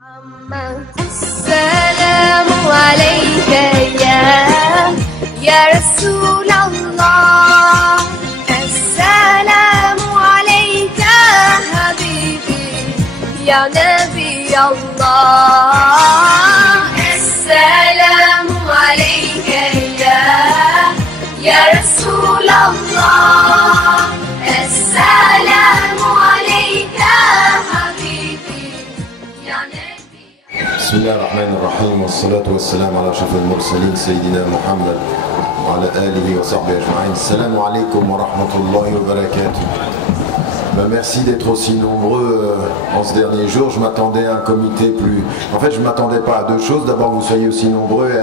السلام عليك يا رسول الله السلام عليك حبيبي يا نبي الله السلام عليك يا رسول الله السلام عليك حبيبي يا نبي بسم الله الرحمن الرحيم والصلاة والسلام على أشرف المرسلين سيدنا محمد وعلى آله وصحبه أجمعين. Salam alaikum wa rahmatullahi wa barakatuh. Merci d'être aussi nombreux en ce dernier jour. Je m'attendais à un comité plus... En fait, je ne m'attendais pas à deux choses. D'abord, vous soyez aussi nombreux et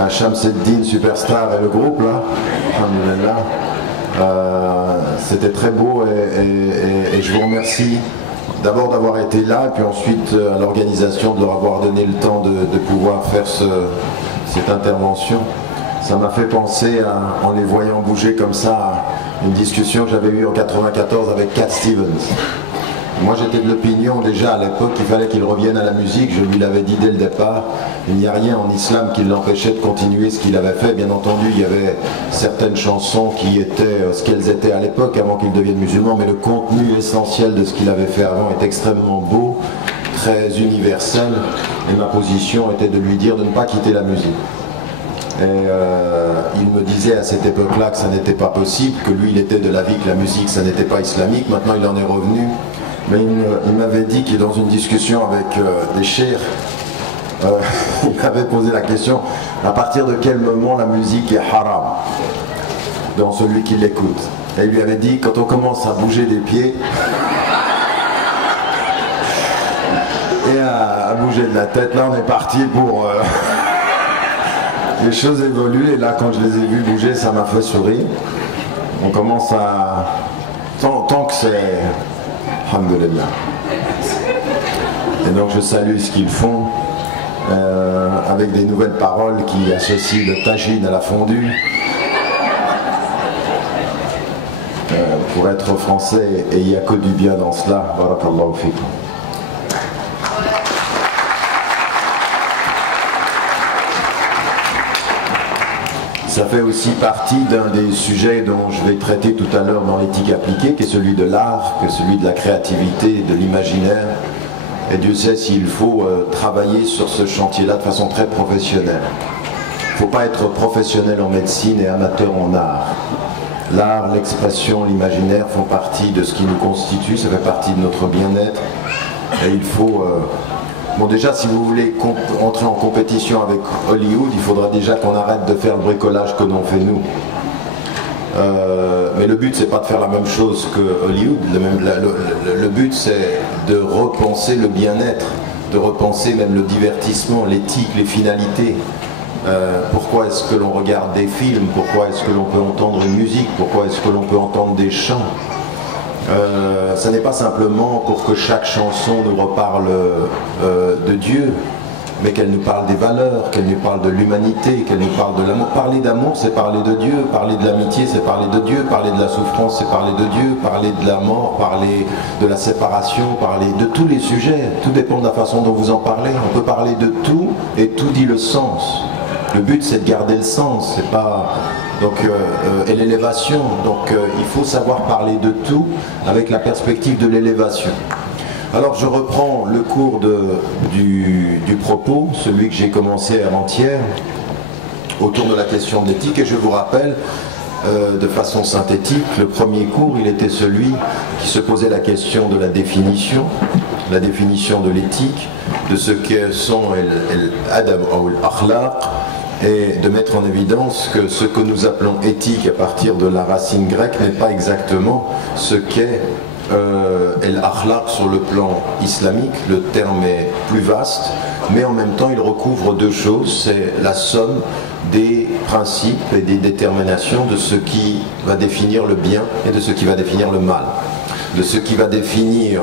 à Shamseddin Superstar et le groupe là. Alhamdulillah. C'était très beau et je vous remercie d'abord d'avoir été là et puis ensuite à l'organisation de leur avoir donné le temps de pouvoir faire cette intervention. Ça m'a fait penser, en les voyant bouger comme ça, à une discussion que j'avais eue en 1994 avec Cat Stevens. Moi j'étais de l'opinion déjà à l'époque qu'il fallait qu'il revienne à la musique, je lui l'avais dit dès le départ. Il n'y a rien en islam qui l'empêchait de continuer ce qu'il avait fait. Bien entendu il y avait certaines chansons qui étaient ce qu'elles étaient à l'époque avant qu'il devienne musulman, mais le contenu essentiel de ce qu'il avait fait avant est extrêmement beau, très universel, et ma position était de lui dire de ne pas quitter la musique. Et il me disait à cette époque-là que ça n'était pas possible, que lui il était de l'avis que la musique ça n'était pas islamique. Maintenant il en est revenu, mais il m'avait dit qu'il est dans une discussion avec des cheikhs, il m'avait posé la question à partir de quel moment la musique est haram dans celui qui l'écoute. Et il lui avait dit quand on commence à bouger des pieds et à bouger de la tête, là on est parti pour... Les choses évoluent et là quand je les ai vus bouger ça m'a fait sourire. On commence à... Tant que c'est... Alhamdulillah. Et donc je salue ce qu'ils font avec des nouvelles paroles qui associent le tagine à la fondue. Pour être français, et il n'y a que du bien dans cela. Barakallahu fikum. Ça fait aussi partie d'un des sujets dont je vais traiter tout à l'heure dans l'éthique appliquée, qui est celui de l'art, qui est celui de la créativité, de l'imaginaire. Et Dieu sait s'il faut travailler sur ce chantier-là de façon très professionnelle. Il ne faut pas être professionnel en médecine et amateur en art. L'art, l'expression, l'imaginaire font partie de ce qui nous constitue, ça fait partie de notre bien-être. Et il faut... Bon déjà si vous voulez entrer en compétition avec Hollywood, il faudra déjà qu'on arrête de faire le bricolage que l'on fait nous. Mais le but c'est pas de faire la même chose que Hollywood, le but c'est de repenser le bien-être, de repenser même le divertissement, l'éthique, les finalités. Pourquoi est-ce que l'on regarde des films, pourquoi est-ce que l'on peut entendre une musique, pourquoi est-ce que l'on peut entendre des chants. Ça n'est pas simplement pour que chaque chanson nous reparle de Dieu, mais qu'elle nous parle des valeurs, qu'elle nous parle de l'humanité, qu'elle nous parle de l'amour. Parler d'amour, c'est parler de Dieu. Parler de l'amitié, c'est parler de Dieu. Parler de la souffrance, c'est parler de Dieu. Parler de la mort, parler de la séparation, parler de tous les sujets. Tout dépend de la façon dont vous en parlez. On peut parler de tout et tout dit le sens. Le but, c'est de garder le sens. C'est pas... et l'élévation, il faut savoir parler de tout avec la perspective de l'élévation. Alors je reprends le cours du propos, celui que j'ai commencé avant-hier, autour de la question de l'éthique, et je vous rappelle de façon synthétique, le premier cours il était celui qui se posait la question de la définition de l'éthique, de ce que sont l'adab ou l'akhlaq, et de mettre en évidence que ce que nous appelons éthique à partir de la racine grecque n'est pas exactement ce qu'est l'akhlaq sur le plan islamique. Le terme est plus vaste, mais en même temps il recouvre deux choses, c'est la somme des principes et des déterminations de ce qui va définir le bien et de ce qui va définir le mal. De ce qui va définir,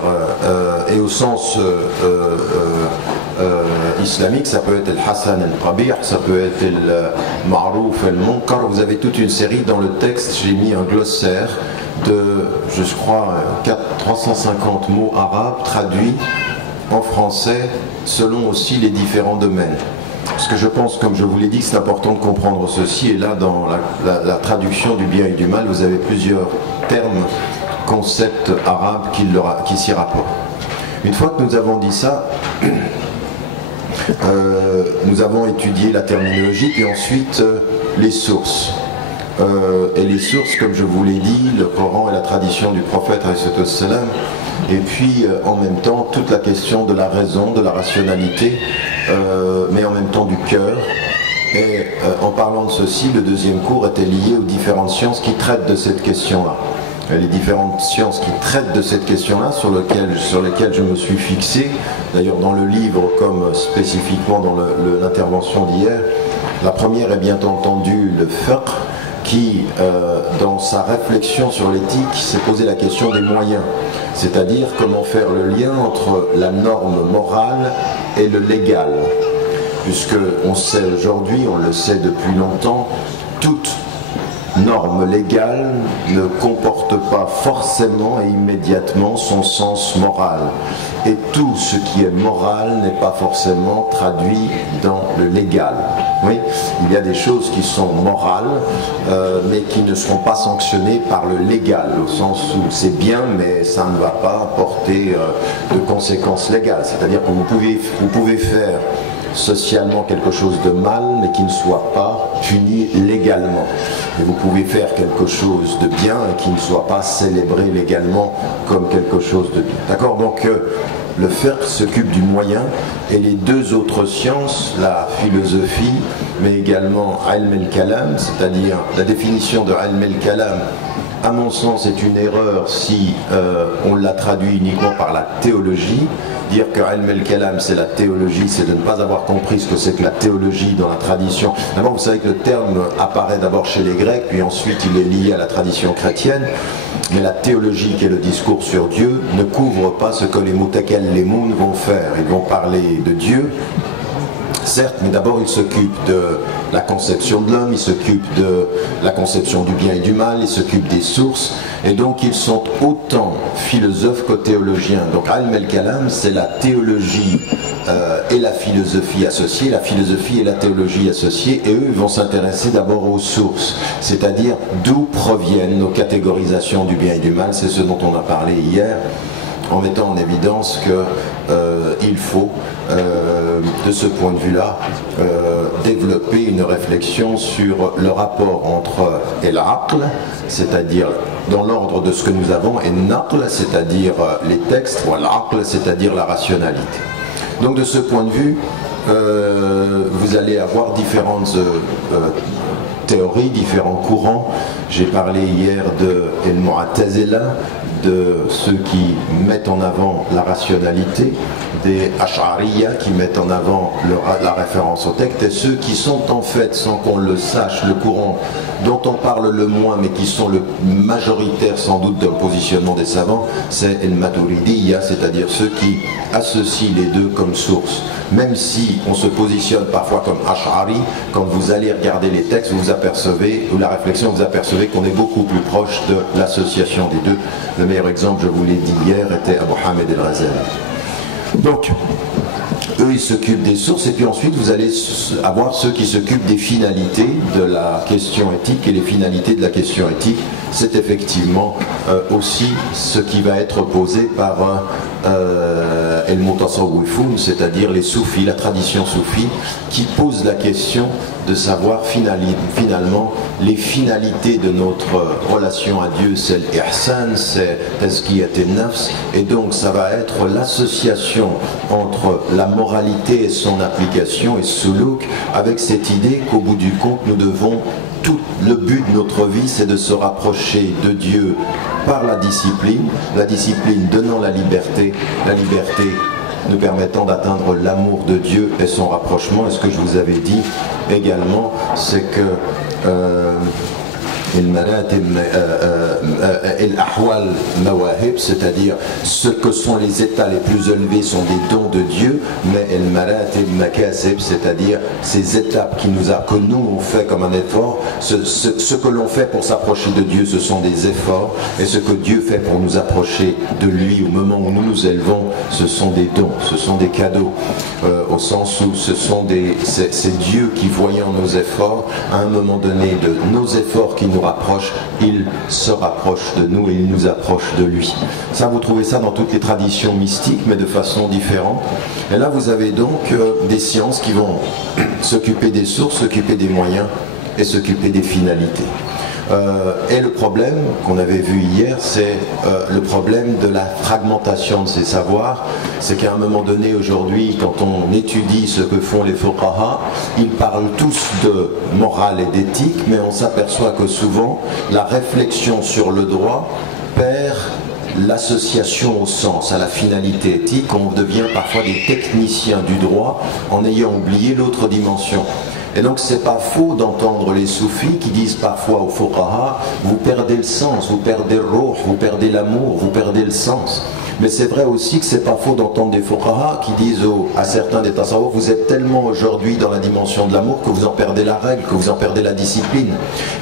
et au sens islamique, ça peut être le Hassan el-Qabih, ça peut être le Ma'rouf el-Munkar. Vous avez toute une série dans le texte, j'ai mis un glossaire de, je crois, 350 mots arabes traduits en français selon aussi les différents domaines. Parce que je pense, comme je vous l'ai dit, que c'est important de comprendre ceci. Et là, dans la traduction du bien et du mal, vous avez plusieurs termes, concepts arabes qui s'y rapportent. Une fois que nous avons dit ça, nous avons étudié la terminologie, puis ensuite les sources. Et les sources, comme je vous l'ai dit, le Coran et la tradition du prophète, et puis en même temps toute la question de la raison, de la rationalité, mais en même temps du cœur. Et en parlant de ceci, le deuxième cours était lié aux différentes sciences qui traitent de cette question-là. Les différentes sciences qui traitent de cette question-là, sur lesquelles je me suis fixé, d'ailleurs dans le livre comme spécifiquement dans l'intervention d'hier. La première est bien entendu le fiqh, qui, dans sa réflexion sur l'éthique, s'est posé la question des moyens, c'est-à-dire comment faire le lien entre la norme morale et le légal. Puisque on sait aujourd'hui, on le sait depuis longtemps, toute norme légale ne comporte pas forcément et immédiatement son sens moral. Et tout ce qui est moral n'est pas forcément traduit dans le légal. Oui, il y a des choses qui sont morales, mais qui ne seront pas sanctionnées par le légal, au sens où c'est bien, mais ça ne va pas apporter de conséquences légales. C'est-à-dire que vous pouvez faire socialement quelque chose de mal, mais qui ne soit pas puni légalement. Et vous pouvez faire quelque chose de bien et qui ne soit pas célébré légalement comme quelque chose de bien. D'accord? Donc le fiqh s'occupe du moyen, et les deux autres sciences, la philosophie, mais également ilm al-kalam, c'est-à-dire la définition de ilm al-kalam, à mon sens, est une erreur si on l'a traduit uniquement par la théologie. Dire que ilm al-kalam c'est la théologie, c'est de ne pas avoir compris ce que c'est que la théologie dans la tradition. D'abord, vous savez que le terme apparaît d'abord chez les Grecs, puis ensuite il est lié à la tradition chrétienne. Mais la théologie, qui est le discours sur Dieu, ne couvre pas ce que les mutakallimun vont faire. Ils vont parler de Dieu, certes, mais d'abord ils s'occupent de la conception de l'homme, ils s'occupent de la conception du bien et du mal, ils s'occupent des sources, et donc ils sont autant philosophes que théologiens. Donc ilm al-kalam, c'est la théologie et la philosophie associée, la philosophie et la théologie associées, et eux vont s'intéresser d'abord aux sources, c'est-à-dire d'où proviennent nos catégorisations du bien et du mal. C'est ce dont on a parlé hier, en mettant en évidence qu'il faut, de ce point de vue-là, développer une réflexion sur le rapport entre el-aql, c'est-à-dire dans l'ordre de ce que nous avons, et naql, c'est-à-dire les textes, ou al-aql, c'est-à-dire la rationalité. Donc de ce point de vue, vous allez avoir différentes théories, différents courants. J'ai parlé hier de el-mu'tazila, de ceux qui mettent en avant la rationalité, des Ash'ariya qui mettent en avant la référence au texte, et ceux qui sont en fait, sans qu'on le sache, le courant dont on parle le moins, mais qui sont le majoritaire sans doute dans le positionnement des savants, c'est el Maturidiyya, c'est-à-dire ceux qui associent les deux comme source. Même si on se positionne parfois comme Ash'ari, quand vous allez regarder les textes, vous apercevez, ou la réflexion, vous apercevez qu'on est beaucoup plus proche de l'association des deux. Le meilleur exemple, je vous l'ai dit hier, était Abu Hamid el-Ghazali. Donc, eux, ils s'occupent des sources, et puis ensuite, vous allez avoir ceux qui s'occupent des finalités de la question éthique, et les finalités de la question éthique, c'est effectivement aussi ce qui va être posé par el-Mutasawwifun, c'est-à-dire les soufis, la tradition soufie, qui pose la question de savoir finalement les finalités de notre relation à Dieu. C'est l'ihsan, c'est tazkiyat an-nafs, et donc ça va être l'association entre la moralité et son application, et suluk, avec cette idée qu'au bout du compte, nous devons, tout le but de notre vie, c'est de se rapprocher de Dieu par la discipline donnant la liberté nous permettant d'atteindre l'amour de Dieu et son rapprochement. Et ce que je vous avais dit également, c'est que el-ahwal mawahib, c'est-à-dire ce que sont les états les plus élevés sont des dons de Dieu, mais el c'est-à-dire ces étapes que nous on fait comme un effort. Ce que l'on fait pour s'approcher de Dieu, ce sont des efforts, et ce que Dieu fait pour nous approcher de lui au moment où nous nous élevons, ce sont des dons, ce sont des cadeaux, au sens où c'est Dieu qui, voyant nos efforts, à un moment donné de nos efforts qui nous rapprochent, il se rapproche de nous et il nous approche de lui. Ça, vous trouvez ça dans toutes les traditions mystiques, mais de façon différente. Et là, vous avez donc des sciences qui vont s'occuper des sources, s'occuper des moyens et s'occuper des finalités. Et le problème qu'on avait vu hier, c'est le problème de la fragmentation de ces savoirs. C'est qu'à un moment donné, aujourd'hui, quand on étudie ce que font les fuqaha, ils parlent tous de morale et d'éthique, mais on s'aperçoit que souvent, la réflexion sur le droit perd l'association au sens, à la finalité éthique. On devient parfois des techniciens du droit en ayant oublié l'autre dimension. Et donc c'est pas faux d'entendre les soufis qui disent parfois aux fuqaha, vous perdez le sens, vous perdez le ruh, vous perdez l'amour, vous perdez le sens. Mais c'est vrai aussi que c'est pas faux d'entendre des fuqaha qui disent à certains des tasawwuf, vous êtes tellement aujourd'hui dans la dimension de l'amour que vous en perdez la règle, que vous en perdez la discipline.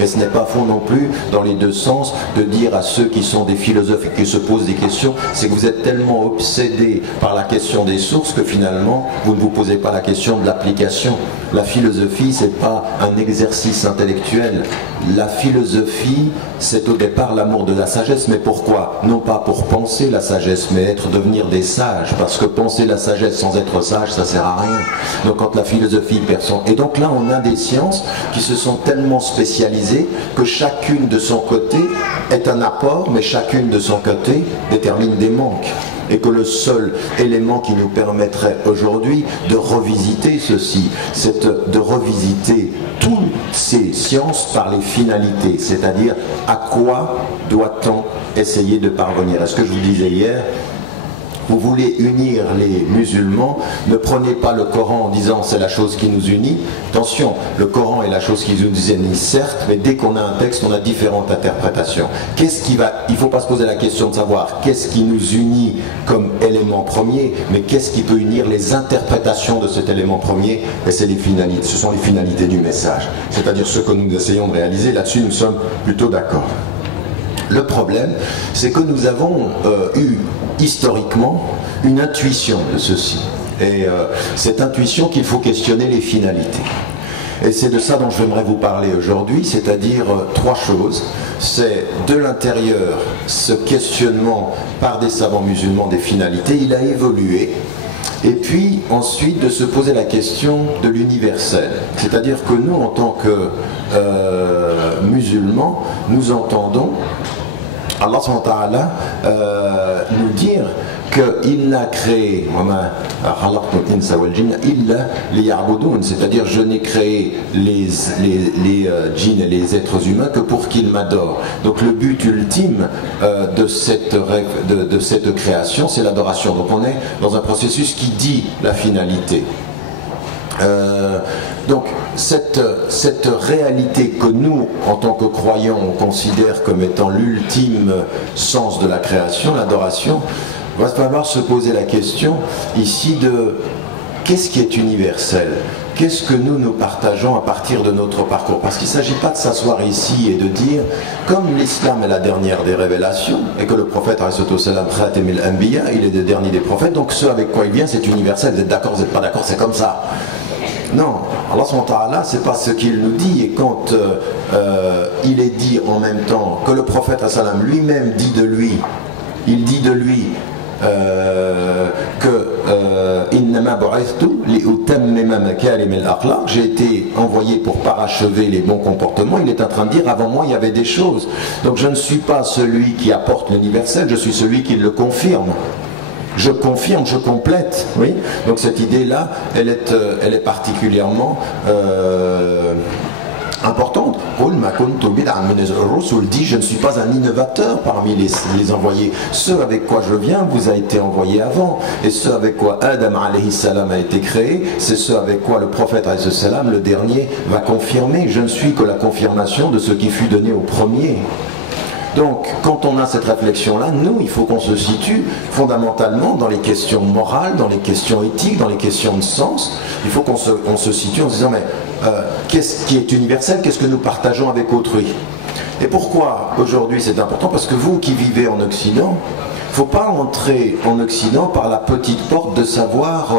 Et ce n'est pas faux non plus, dans les deux sens, de dire à ceux qui sont des philosophes et qui se posent des questions, c'est que vous êtes tellement obsédés par la question des sources que finalement, vous ne vous posez pas la question de l'application. La philosophie, c'est pas un exercice intellectuel. La philosophie, c'est au départ l'amour de la sagesse. Mais pourquoi? Non pas pour penser la sagesse, mais devenir des sages. Parce que penser la sagesse sans être sage, ça sert à rien. Donc quand la philosophie perd son... Et donc là, on a des sciences qui se sont tellement spécialisées que chacune de son côté est un apport, mais chacune de son côté détermine des manques. Et que le seul élément qui nous permettrait aujourd'hui de revisiter ceci, c'est de revisiter toutes ces sciences par les finalités, c'est-à-dire à quoi doit-on essayer de parvenir. Est-ce que je vous disais hier, vous voulez unir les musulmans, ne prenez pas le Coran en disant c'est la chose qui nous unit. Attention, le Coran est la chose qui nous unit certes, mais dès qu'on a un texte, on a différentes interprétations. Il ne faut pas se poser la question de savoir qu'est-ce qui nous unit comme élément premier, mais qu'est-ce qui peut unir les interprétations de cet élément premier, et c'est les finalités, ce sont les finalités du message. C'est-à-dire ce que nous essayons de réaliser, là-dessus nous sommes plutôt d'accord. Le problème, c'est que nous avons eu historiquement une intuition de ceci. Et cette intuition qu'il faut questionner les finalités. Et c'est de ça dont j'aimerais vous parler aujourd'hui, c'est-à-dire trois choses. C'est de l'intérieur, ce questionnement par des savants musulmans des finalités, il a évolué. Et puis ensuite de se poser la question de l'universel. C'est-à-dire que nous, en tant que musulmans, nous entendons Allah nous dire qu'il n'a créé, c'est-à-dire je n'ai créé les djinns et les êtres humains que pour qu'ils m'adorent. Donc le but ultime de cette création, c'est l'adoration. Donc on est dans un processus qui dit la finalité. Donc cette réalité que nous, en tant que croyants, on considère comme étant l'ultime sens de la création, l'adoration, va falloir se poser la question ici de qu'est-ce qui est universel? Qu'est-ce que nous partageons à partir de notre parcours? Parce qu'il ne s'agit pas de s'asseoir ici et de dire, comme l'islam est la dernière des révélations, et que le prophète, il est le dernier des prophètes, donc ce avec quoi il vient, c'est universel, vous êtes d'accord, vous n'êtes pas d'accord, c'est comme ça. Non, Allah subhanahu wa ta'ala, c'est pas ce qu'il nous dit, et quand il est dit en même temps que le prophète lui-même dit de lui, il dit de lui j'ai été envoyé pour parachever les bons comportements. Il est en train de dire avant moi il y avait des choses, donc je ne suis pas celui qui apporte l'universel, je suis celui qui le confirme. Je confirme, je complète. Oui. Donc cette idée-là, elle est particulièrement importante. Rasul dit, je ne suis pas un innovateur parmi les envoyés. Ce avec quoi je viens vous a été envoyé avant. Et ce avec quoi Adam alayhi salam a été créé, c'est ce avec quoi le prophète alayhi salam, le dernier, va confirmer. Je ne suis que la confirmation de ce qui fut donné au premier. Donc, quand on a cette réflexion-là, nous, il faut qu'on se situe fondamentalement dans les questions morales, dans les questions éthiques, dans les questions de sens. Il faut qu'on se situe en se disant, mais qu'est-ce qui est universel, qu'est-ce que nous partageons avec autrui? Et pourquoi aujourd'hui c'est important? Parce que vous qui vivez en Occident, il ne faut pas entrer en Occident par la petite porte de savoir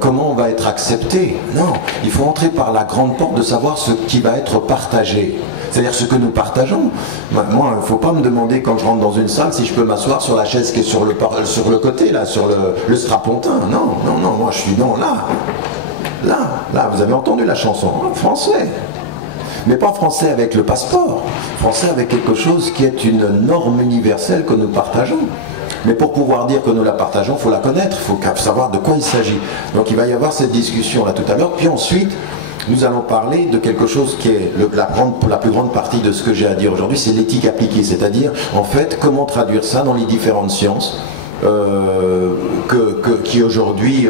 comment on va être accepté. Non, il faut entrer par la grande porte de savoir ce qui va être partagé. C'est-à-dire ce que nous partageons. Moi, il ne faut pas me demander quand je rentre dans une salle si je peux m'asseoir sur la chaise qui est sur le côté, là, sur le strapontin. Non, non, non, moi je suis là, vous avez entendu la chanson, français. Mais pas français avec le passeport, français avec quelque chose qui est une norme universelle que nous partageons. Mais pour pouvoir dire que nous la partageons, il faut la connaître, il faut savoir de quoi il s'agit. Donc il va y avoir cette discussion là tout à l'heure, puis ensuite nous allons parler de quelque chose qui est la plus grande partie de ce que j'ai à dire aujourd'hui, c'est l'éthique appliquée, c'est-à-dire en fait comment traduire ça dans les différentes sciences qui aujourd'hui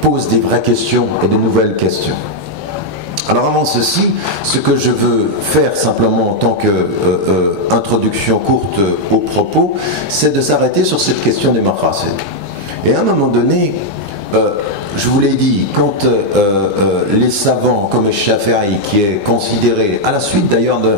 posent des vraies questions et de nouvelles questions. Alors avant ceci, ce que je veux faire simplement en tant qu'introduction courte au propos, c'est de s'arrêter sur cette question des maqasid. Et à un moment donné, je vous l'ai dit, quand les savants comme Shafi'i, qui est considéré, à la suite d'ailleurs de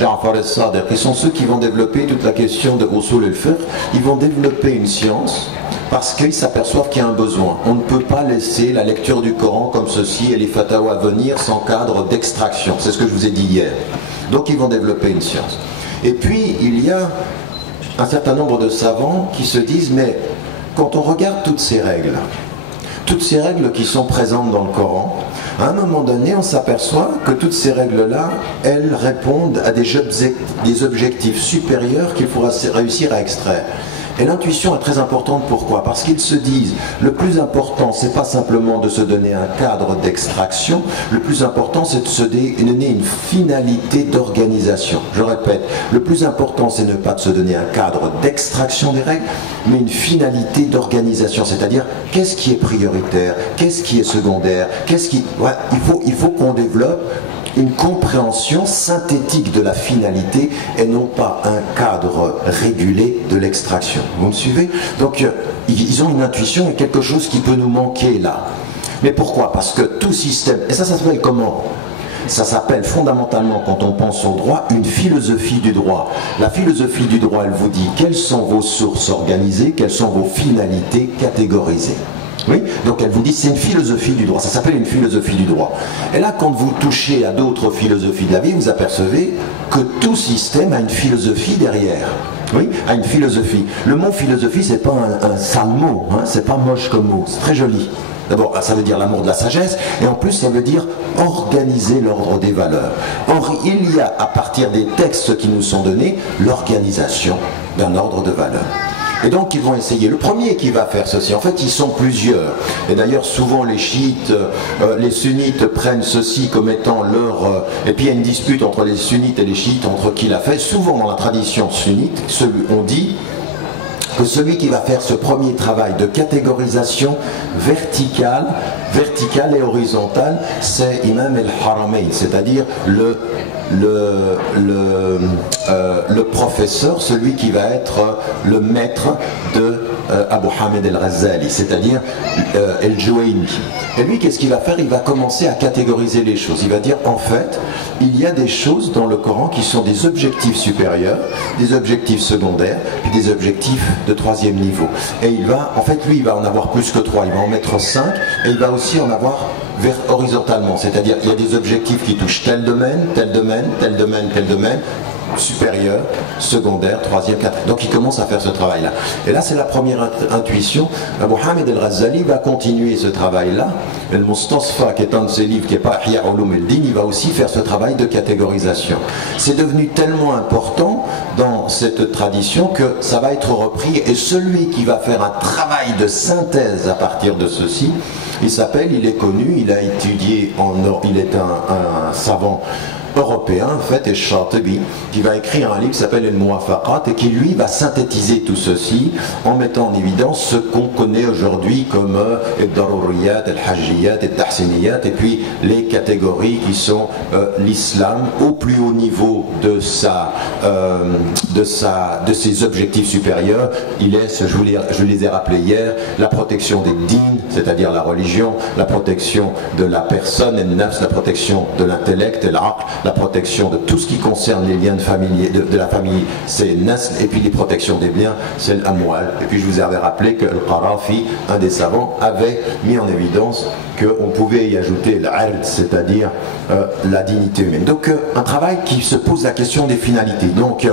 Ja'far al-Sadiq, qui sont ceux qui vont développer toute la question de usul al-fiqh, ils vont développer une science parce qu'ils s'aperçoivent qu'il y a un besoin. On ne peut pas laisser la lecture du Coran comme ceci et les fatawas à venir sans cadre d'extraction. C'est ce que je vous ai dit hier. Donc ils vont développer une science. Et puis il y a un certain nombre de savants qui se disent, mais quand on regarde toutes ces règles qui sont présentes dans le Coran, à un moment donné, on s'aperçoit que toutes ces règles-là, elles répondent à des objectifs supérieurs qu'il faudra réussir à extraire. Et l'intuition est très importante, pourquoi? Parce qu'ils se disent, le plus important, c'est pas simplement de se donner un cadre d'extraction, le plus important, c'est de se donner une finalité d'organisation. Je répète, le plus important, c'est ne pas de se donner un cadre d'extraction des règles, mais une finalité d'organisation, c'est-à-dire, qu'est-ce qui est prioritaire, qu'est-ce qui est secondaire, ouais, il faut qu'on développe une compréhension synthétique de la finalité et non pas un cadre régulé de l'extraction. Vous me suivez? Donc ils ont une intuition et quelque chose qui peut nous manquer là. Mais pourquoi? Parce que tout système, et ça s'appelle comment? Ça s'appelle fondamentalement, quand on pense au droit, une philosophie du droit. La philosophie du droit, elle vous dit quelles sont vos sources organisées, quelles sont vos finalités catégorisées. Oui, donc elle vous dit c'est une philosophie du droit, ça s'appelle une philosophie du droit. Et là, quand vous touchez à d'autres philosophies de la vie, vous apercevez que tout système a une philosophie derrière. Oui, a une philosophie. Le mot philosophie, c'est pas un sale mot, hein, c'est pas moche comme mot, c'est très joli. D'abord, ça veut dire l'amour de la sagesse, et en plus, ça veut dire organiser l'ordre des valeurs. Or, il y a, à partir des textes qui nous sont donnés, l'organisation d'un ordre de valeurs. Et donc ils vont essayer. Le premier qui va faire ceci, en fait ils sont plusieurs. Et d'ailleurs souvent les chiites, les sunnites prennent ceci comme étant leur... et puis il y a une dispute entre les sunnites et les chiites, entre qui l'a fait. Souvent dans la tradition sunnite, on dit que celui qui va faire ce premier travail de catégorisation verticale et horizontale, c'est Imam el-Haramayn, c'est-à-dire le professeur, celui qui va être le maître de Abu Hamid el-Ghazali, c'est-à-dire el-Juwayni. Et lui, qu'est-ce qu'il va faire? Il va commencer à catégoriser les choses. Il va dire, en fait, il y a des choses dans le Coran qui sont des objectifs supérieurs, des objectifs secondaires, puis des objectifs de troisième niveau. Et il va, en fait, lui, il va en avoir plus que 3, il va en mettre 5, et il va aussi en avoir horizontalement, c'est-à-dire il y a des objectifs qui touchent tel domaine, tel domaine, tel domaine, tel domaine, supérieur, secondaire, troisième, quatrième. Donc il commence à faire ce travail-là. Et là, c'est la première intuition. Abu Hamid el-Ghazali va continuer ce travail-là. El Mustasfa, qui est un de ses livres, qui n'est pas Ihya Ulum el-Din, il va aussi faire ce travail de catégorisation. C'est devenu tellement important dans cette tradition que ça va être repris, et celui qui va faire un travail de synthèse à partir de ceci, il est connu, il a étudié il est un savant européen, en fait, et Shatibi, qui va écrire un livre qui s'appelle El Muwafaqat et qui, lui, va synthétiser tout ceci en mettant en évidence ce qu'on connaît aujourd'hui comme Ad-Daruriyat, Al-Hajjiyat, Al-Tahsiniyat, et puis les catégories qui sont l'islam au plus haut niveau de ses objectifs supérieurs. Il est, je les ai rappelés hier, la protection des dînes, c'est-à-dire la religion, la protection de la personne, la protection de l'intellect, la protection de tout ce qui concerne les liens de la famille, c'est nasl, et puis les protections des biens, c'est l'amwal. Et puis je vous avais rappelé que le Qarafi, un des savants, avait mis en évidence qu'on pouvait y ajouter l'ard, c'est-à-dire la dignité humaine. Donc un travail qui se pose la question des finalités. Donc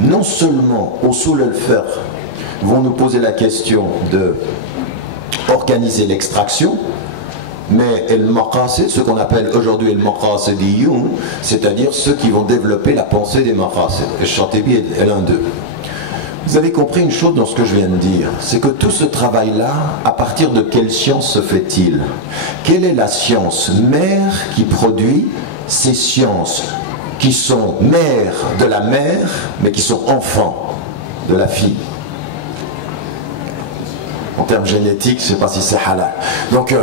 non seulement Usul al-Fiqh vont nous poser la question de organiser l'extraction, mais el-Maqasid, ce qu'on appelle aujourd'hui el-Maqasidiyun, c'est-à-dire ceux qui vont développer la pensée des Maqasid. Et Shatibi est l'un d'eux. Vous avez compris une chose dans ce que je viens de dire, c'est que tout ce travail-là, à partir de quelle science se fait-il? Quelle est la science mère qui produit ces sciences qui sont mères de la mère, mais qui sont enfants de la fille? En termes génétiques, je ne sais pas si c'est halal. Donc,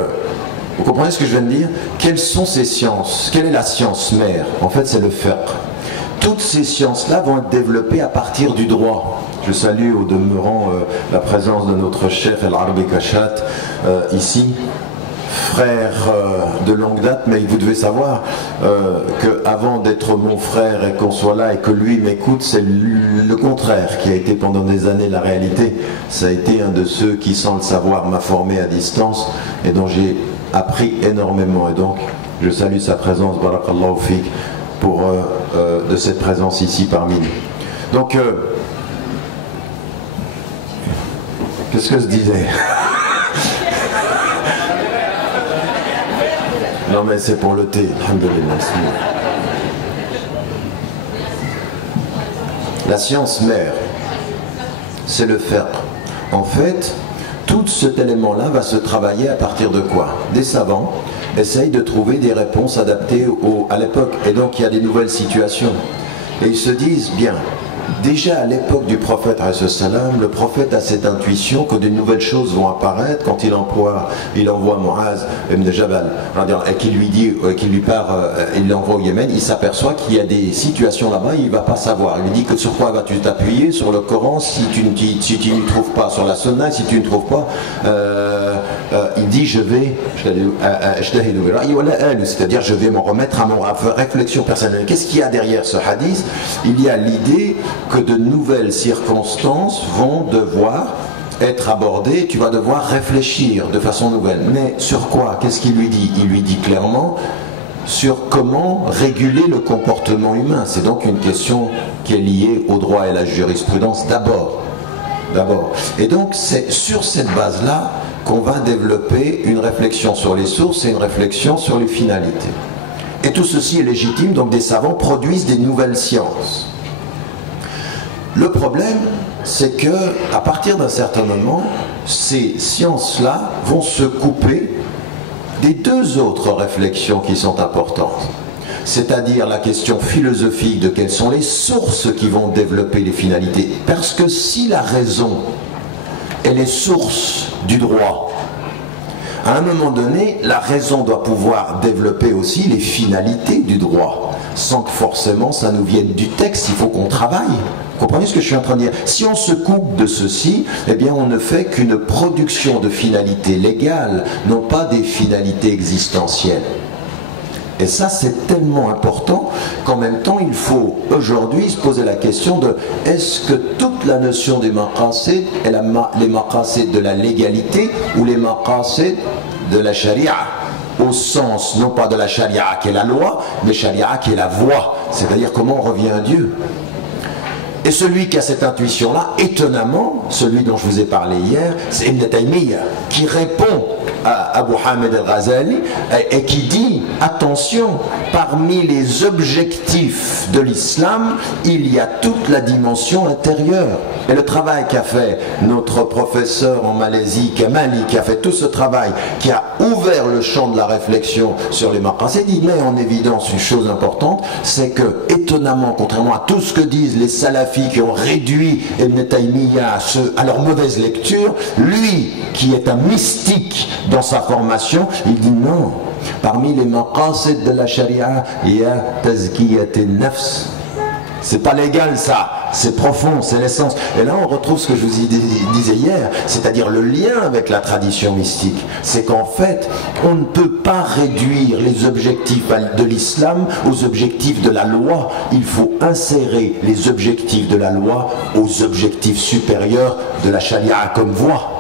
vous comprenez ce que je viens de dire? Quelles sont ces sciences? Quelle est la science mère? En fait, c'est le fiqh. Toutes ces sciences-là vont être développées à partir du droit. Je salue au demeurant la présence de notre chef El-Arbi Kashat ici, frère de longue date, mais vous devez savoir qu'avant d'être mon frère et qu'on soit là et que lui m'écoute, c'est le contraire qui a été pendant des années la réalité. Ça a été un de ceux qui, sans le savoir, m'a formé à distance et dont j'ai appris énormément. Et donc, je salue sa présence, barakallahu fik, pour de cette présence ici parmi nous. Donc, qu'est-ce que je disais? Non mais c'est pour le thé, alhamdoulilah. La science mère, c'est le fiqh. En fait, tout cet élément-là va se travailler à partir de quoi? Des savants essayent de trouver des réponses adaptées à l'époque. Et donc il y a des nouvelles situations. Et ils se disent, bien, déjà à l'époque du prophète, le prophète a cette intuition que de nouvelles choses vont apparaître quand il envoie Muaz ibn Jabal et qu'il lui part, il l'envoie au Yémen, il s'aperçoit qu'il y a des situations là-bas, il ne va pas savoir. Il lui dit que sur quoi vas-tu t'appuyer? Sur le Coran, si tu ne trouves pas, sur la Sunna, si tu ne trouves pas, il dit je vais, c'est-à-dire je vais m'en remettre à mon réflexion personnelle. Qu'est-ce qu'il y a derrière ce hadith? Il y a l'idée que de nouvelles circonstances vont devoir être abordées, tu vas devoir réfléchir de façon nouvelle. Mais sur quoi? Qu'est-ce qu'il lui dit? Il lui dit clairement sur comment réguler le comportement humain. C'est donc une question qui est liée au droit et à la jurisprudence d'abord. Et donc c'est sur cette base-là qu'on va développer une réflexion sur les sources et une réflexion sur les finalités. Et tout ceci est légitime, donc des savants produisent des nouvelles sciences. Le problème, c'est que à partir d'un certain moment, ces sciences-là vont se couper des deux autres réflexions qui sont importantes. C'est-à-dire la question philosophique de quelles sont les sources qui vont développer les finalités. Parce que si la raison est les sources du droit, à un moment donné, la raison doit pouvoir développer aussi les finalités du droit, sans que forcément ça nous vienne du texte, il faut qu'on travaille. Vous comprenez ce que je suis en train de dire? Si on se coupe de ceci, eh bien on ne fait qu'une production de finalités légales, non pas des finalités existentielles. Et ça c'est tellement important qu'en même temps il faut aujourd'hui se poser la question de est-ce que toute la notion des maqasid est les maqasid de la légalité ou les maqasid de la charia, au sens non pas de la charia qui est la loi, mais charia qui est la voie, c'est-à-dire comment on revient à Dieu. Et celui qui a cette intuition-là, étonnamment, celui dont je vous ai parlé hier, c'est Ibn Taymiyyah, qui répond à Abu Hamid al-Ghazali et qui dit, attention, parmi les objectifs de l'islam, il y a toute la dimension intérieure. Et le travail qu'a fait notre professeur en Malaisie, Kamali, qui a fait tout ce travail, qui a ouvert le champ de la réflexion sur les maqasid, il met en évidence une chose importante, c'est que, étonnamment, contrairement à tout ce que disent les salafis qui ont réduit Ibn Taymiyyah à leur mauvaise lecture, lui, qui est un mystique dans sa formation, il dit non. Parmi les maqasid de la charia, il y a tazkiyat al-nafs. C'est pas légal ça, c'est profond, c'est l'essence. Et là on retrouve ce que je vous disais hier, c'est-à-dire le lien avec la tradition mystique. C'est qu'en fait, on ne peut pas réduire les objectifs de l'islam aux objectifs de la loi. Il faut insérer les objectifs de la loi aux objectifs supérieurs de la charia comme voie.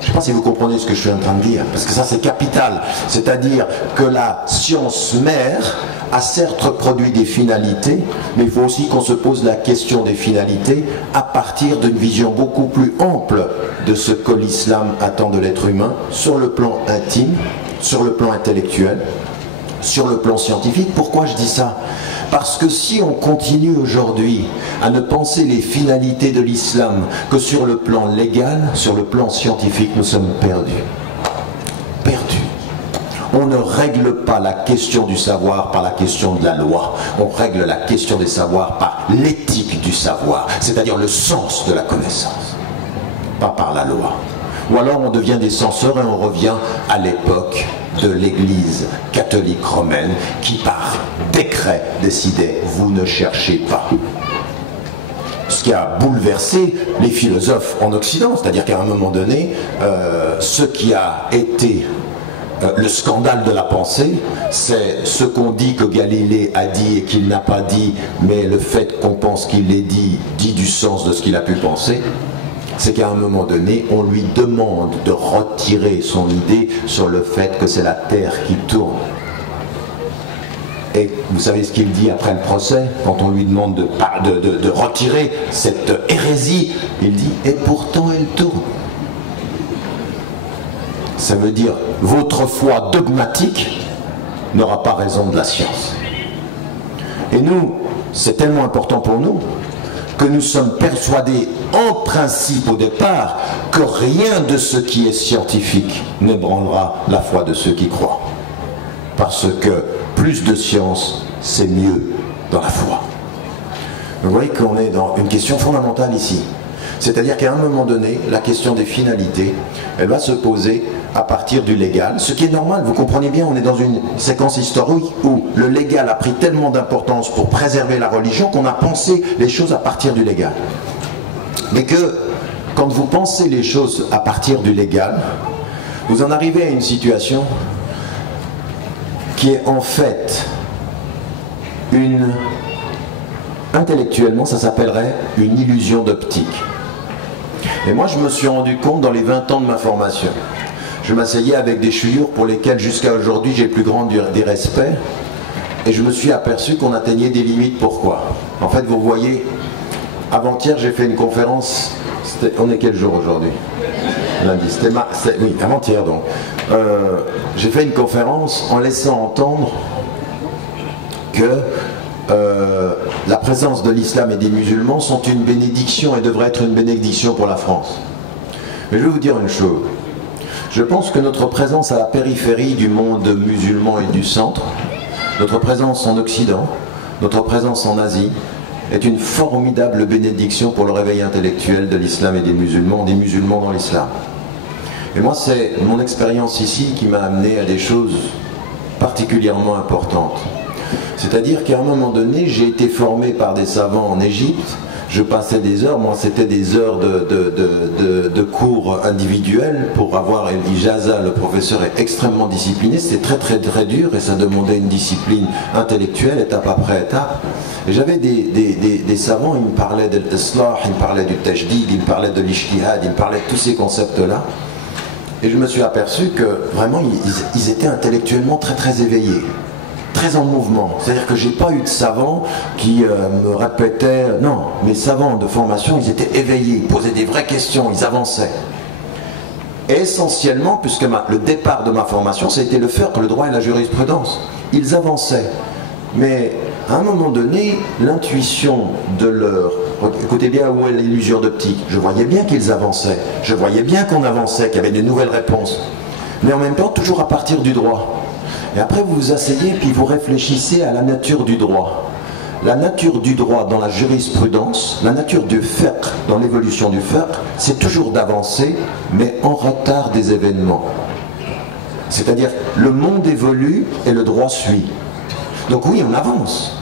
Je ne sais pas si vous comprenez ce que je suis en train de dire, parce que ça c'est capital. C'est-à-dire que la science mère a certes produit des finalités, mais il faut aussi qu'on se pose la question des finalités à partir d'une vision beaucoup plus ample de ce que l'islam attend de l'être humain, sur le plan intime, sur le plan intellectuel, sur le plan scientifique. Pourquoi je dis ça ? Parce que si on continue aujourd'hui à ne penser les finalités de l'islam que sur le plan légal, sur le plan scientifique, nous sommes perdus. Perdus. On ne règle pas la question du savoir par la question de la loi. On règle la question des savoirs par l'éthique du savoir, c'est-à-dire le sens de la connaissance, pas par la loi. Ou alors on devient des censeurs et on revient à l'époque de l'Église catholique romaine qui par décret décidait « vous ne cherchez pas ». Ce qui a bouleversé les philosophes en Occident, c'est-à-dire qu'à un moment donné, ce qui a été le scandale de la pensée, c'est ce qu'on dit que Galilée a dit et qu'il n'a pas dit, mais le fait qu'on pense qu'il l'ait dit du sens de ce qu'il a pu penser. C'est qu'à un moment donné, on lui demande de retirer son idée sur le fait que c'est la Terre qui tourne. Et vous savez ce qu'il dit après le procès, quand on lui demande de retirer cette hérésie, il dit « et pourtant elle tourne ». Ça veut dire « votre foi dogmatique n'aura pas raison de la science ». Et nous, c'est tellement important pour nous que nous sommes persuadés en principe au départ que rien de ce qui est scientifique n'ébranlera la foi de ceux qui croient. Parce que plus de science, c'est mieux dans la foi. Vous voyez qu'on est dans une question fondamentale ici. C'est-à-dire qu'à un moment donné, la question des finalités, elle va se poser à partir du légal, ce qui est normal, vous comprenez bien, on est dans une séquence historique où le légal a pris tellement d'importance pour préserver la religion qu'on a pensé les choses à partir du légal. Mais que, quand vous pensez les choses à partir du légal, vous en arrivez à une situation qui est en fait intellectuellement, ça s'appellerait une illusion d'optique. Et moi, je me suis rendu compte dans les 20 ans de ma formation. Je m'asseyais avec des chouïours pour lesquels jusqu'à aujourd'hui j'ai le plus grand des respects. Et je me suis aperçu qu'on atteignait des limites. Pourquoi ? En fait, vous voyez, avant-hier j'ai fait une conférence. On est quel jour aujourd'hui ? Lundi. Oui, avant-hier donc. J'ai fait une conférence en laissant entendre que la présence de l'islam et des musulmans sont une bénédiction et devrait être une bénédiction pour la France. Mais je vais vous dire une chose. Je pense que notre présence à la périphérie du monde musulman et du centre, notre présence en Occident, notre présence en Asie, est une formidable bénédiction pour le réveil intellectuel de l'islam et des musulmans dans l'islam. Et moi, c'est mon expérience ici qui m'a amené à des choses particulièrement importantes. C'est-à-dire qu'à un moment donné, j'ai été formé par des savants en Égypte. Je passais des heures, moi c'était des heures de cours individuels pour avoir l'ijaza. Le professeur est extrêmement discipliné, c'était très dur et ça demandait une discipline intellectuelle, étape après étape. Et j'avais des savants, ils me parlaient de l'islah, ils me parlaient du tajdid, ils me parlaient de l'ijtihad, ils me parlaient de tous ces concepts-là. Et je me suis aperçu que vraiment ils étaient intellectuellement très éveillés. très en mouvement. C'est-à-dire que j'ai pas eu de savants qui me répétaient. Non, mes savants de formation, ils étaient éveillés, ils posaient des vraies questions, ils avançaient. Et essentiellement, puisque le départ de ma formation, c'était le fiqh, le droit et la jurisprudence. Ils avançaient. Mais à un moment donné, l'intuition de leur... Écoutez bien où est l'illusion d'optique. Je voyais bien qu'ils avançaient. Je voyais bien qu'on avançait, qu'il y avait de nouvelles réponses. Mais en même temps, toujours à partir du droit. Et après, vous vous asseyez, puis vous réfléchissez à la nature du droit. La nature du droit dans la jurisprudence, la nature du fiqh dans l'évolution du fiqh, c'est toujours d'avancer, mais en retard des événements. C'est-à-dire, le monde évolue et le droit suit. Donc oui, on avance.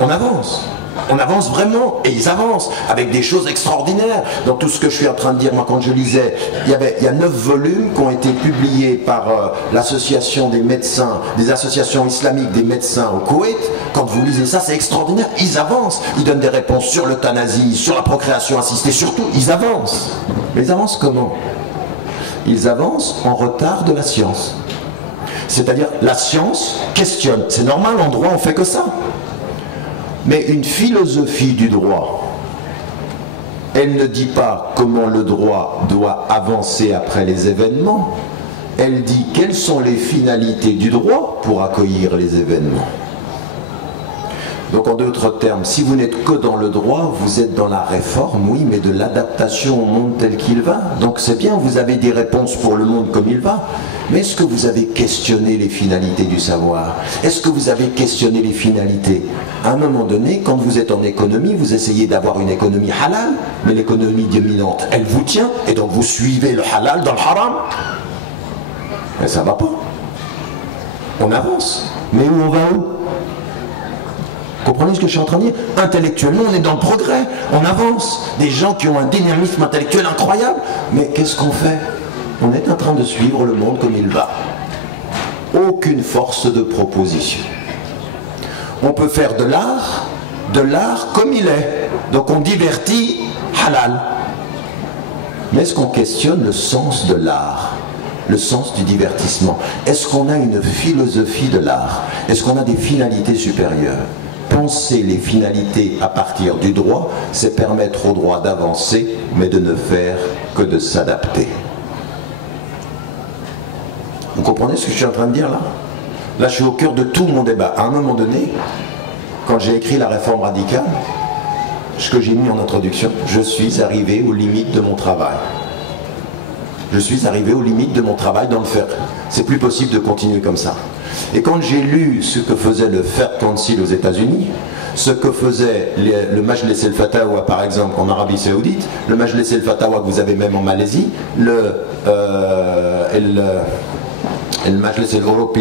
On avance. On avance vraiment, et ils avancent avec des choses extraordinaires. Dans tout ce que je suis en train de dire, moi quand je lisais, il y a 9 volumes qui ont été publiés par l'association des médecins, des associations islamiques des médecins au Koweït. Quand vous lisez ça, c'est extraordinaire. Ils avancent. Ils donnent des réponses sur l'euthanasie, sur la procréation assistée, surtout, ils avancent. Mais ils avancent comment? Ils avancent en retard de la science. C'est-à-dire, la science questionne. C'est normal, en droit, on fait que ça. Mais une philosophie du droit, elle ne dit pas comment le droit doit avancer après les événements, elle dit quelles sont les finalités du droit pour accueillir les événements. Donc en d'autres termes, si vous n'êtes que dans le droit, vous êtes dans la réforme, oui, mais de l'adaptation au monde tel qu'il va. Donc c'est bien, vous avez des réponses pour le monde comme il va, mais est-ce que vous avez questionné les finalités du savoir? Est-ce que vous avez questionné les finalités? À un moment donné, quand vous êtes en économie, vous essayez d'avoir une économie halal, mais l'économie dominante, elle vous tient, et donc vous suivez le halal dans le haram. Mais ça va pas. On avance. Mais où on va où? Comprenez ce que je suis en train de dire? Intellectuellement, on est dans le progrès, on avance. Des gens qui ont un dynamisme intellectuel incroyable. Mais qu'est-ce qu'on fait? On est en train de suivre le monde comme il va. Aucune force de proposition. On peut faire de l'art comme il est. Donc on divertit halal. Mais est-ce qu'on questionne le sens de l'art? Le sens du divertissement? Est-ce qu'on a une philosophie de l'art? Est-ce qu'on a des finalités supérieures? Penser les finalités à partir du droit, c'est permettre au droit d'avancer, mais de ne faire que de s'adapter. Vous comprenez ce que je suis en train de dire là? Là, je suis au cœur de tout mon débat. À un moment donné, quand j'ai écrit la réforme radicale, ce que j'ai mis en introduction, je suis arrivé aux limites de mon travail. Je suis arrivé aux limites de mon travail dans le fiqh. C'est plus possible de continuer comme ça. Et quand j'ai lu ce que faisait le Fiqh Council aux États-Unis, ce que faisait le Majlis al-Fatawa par exemple en Arabie Saoudite, le Majlis al-Fatawa que vous avez même en Malaisie, le Majlis al-Europe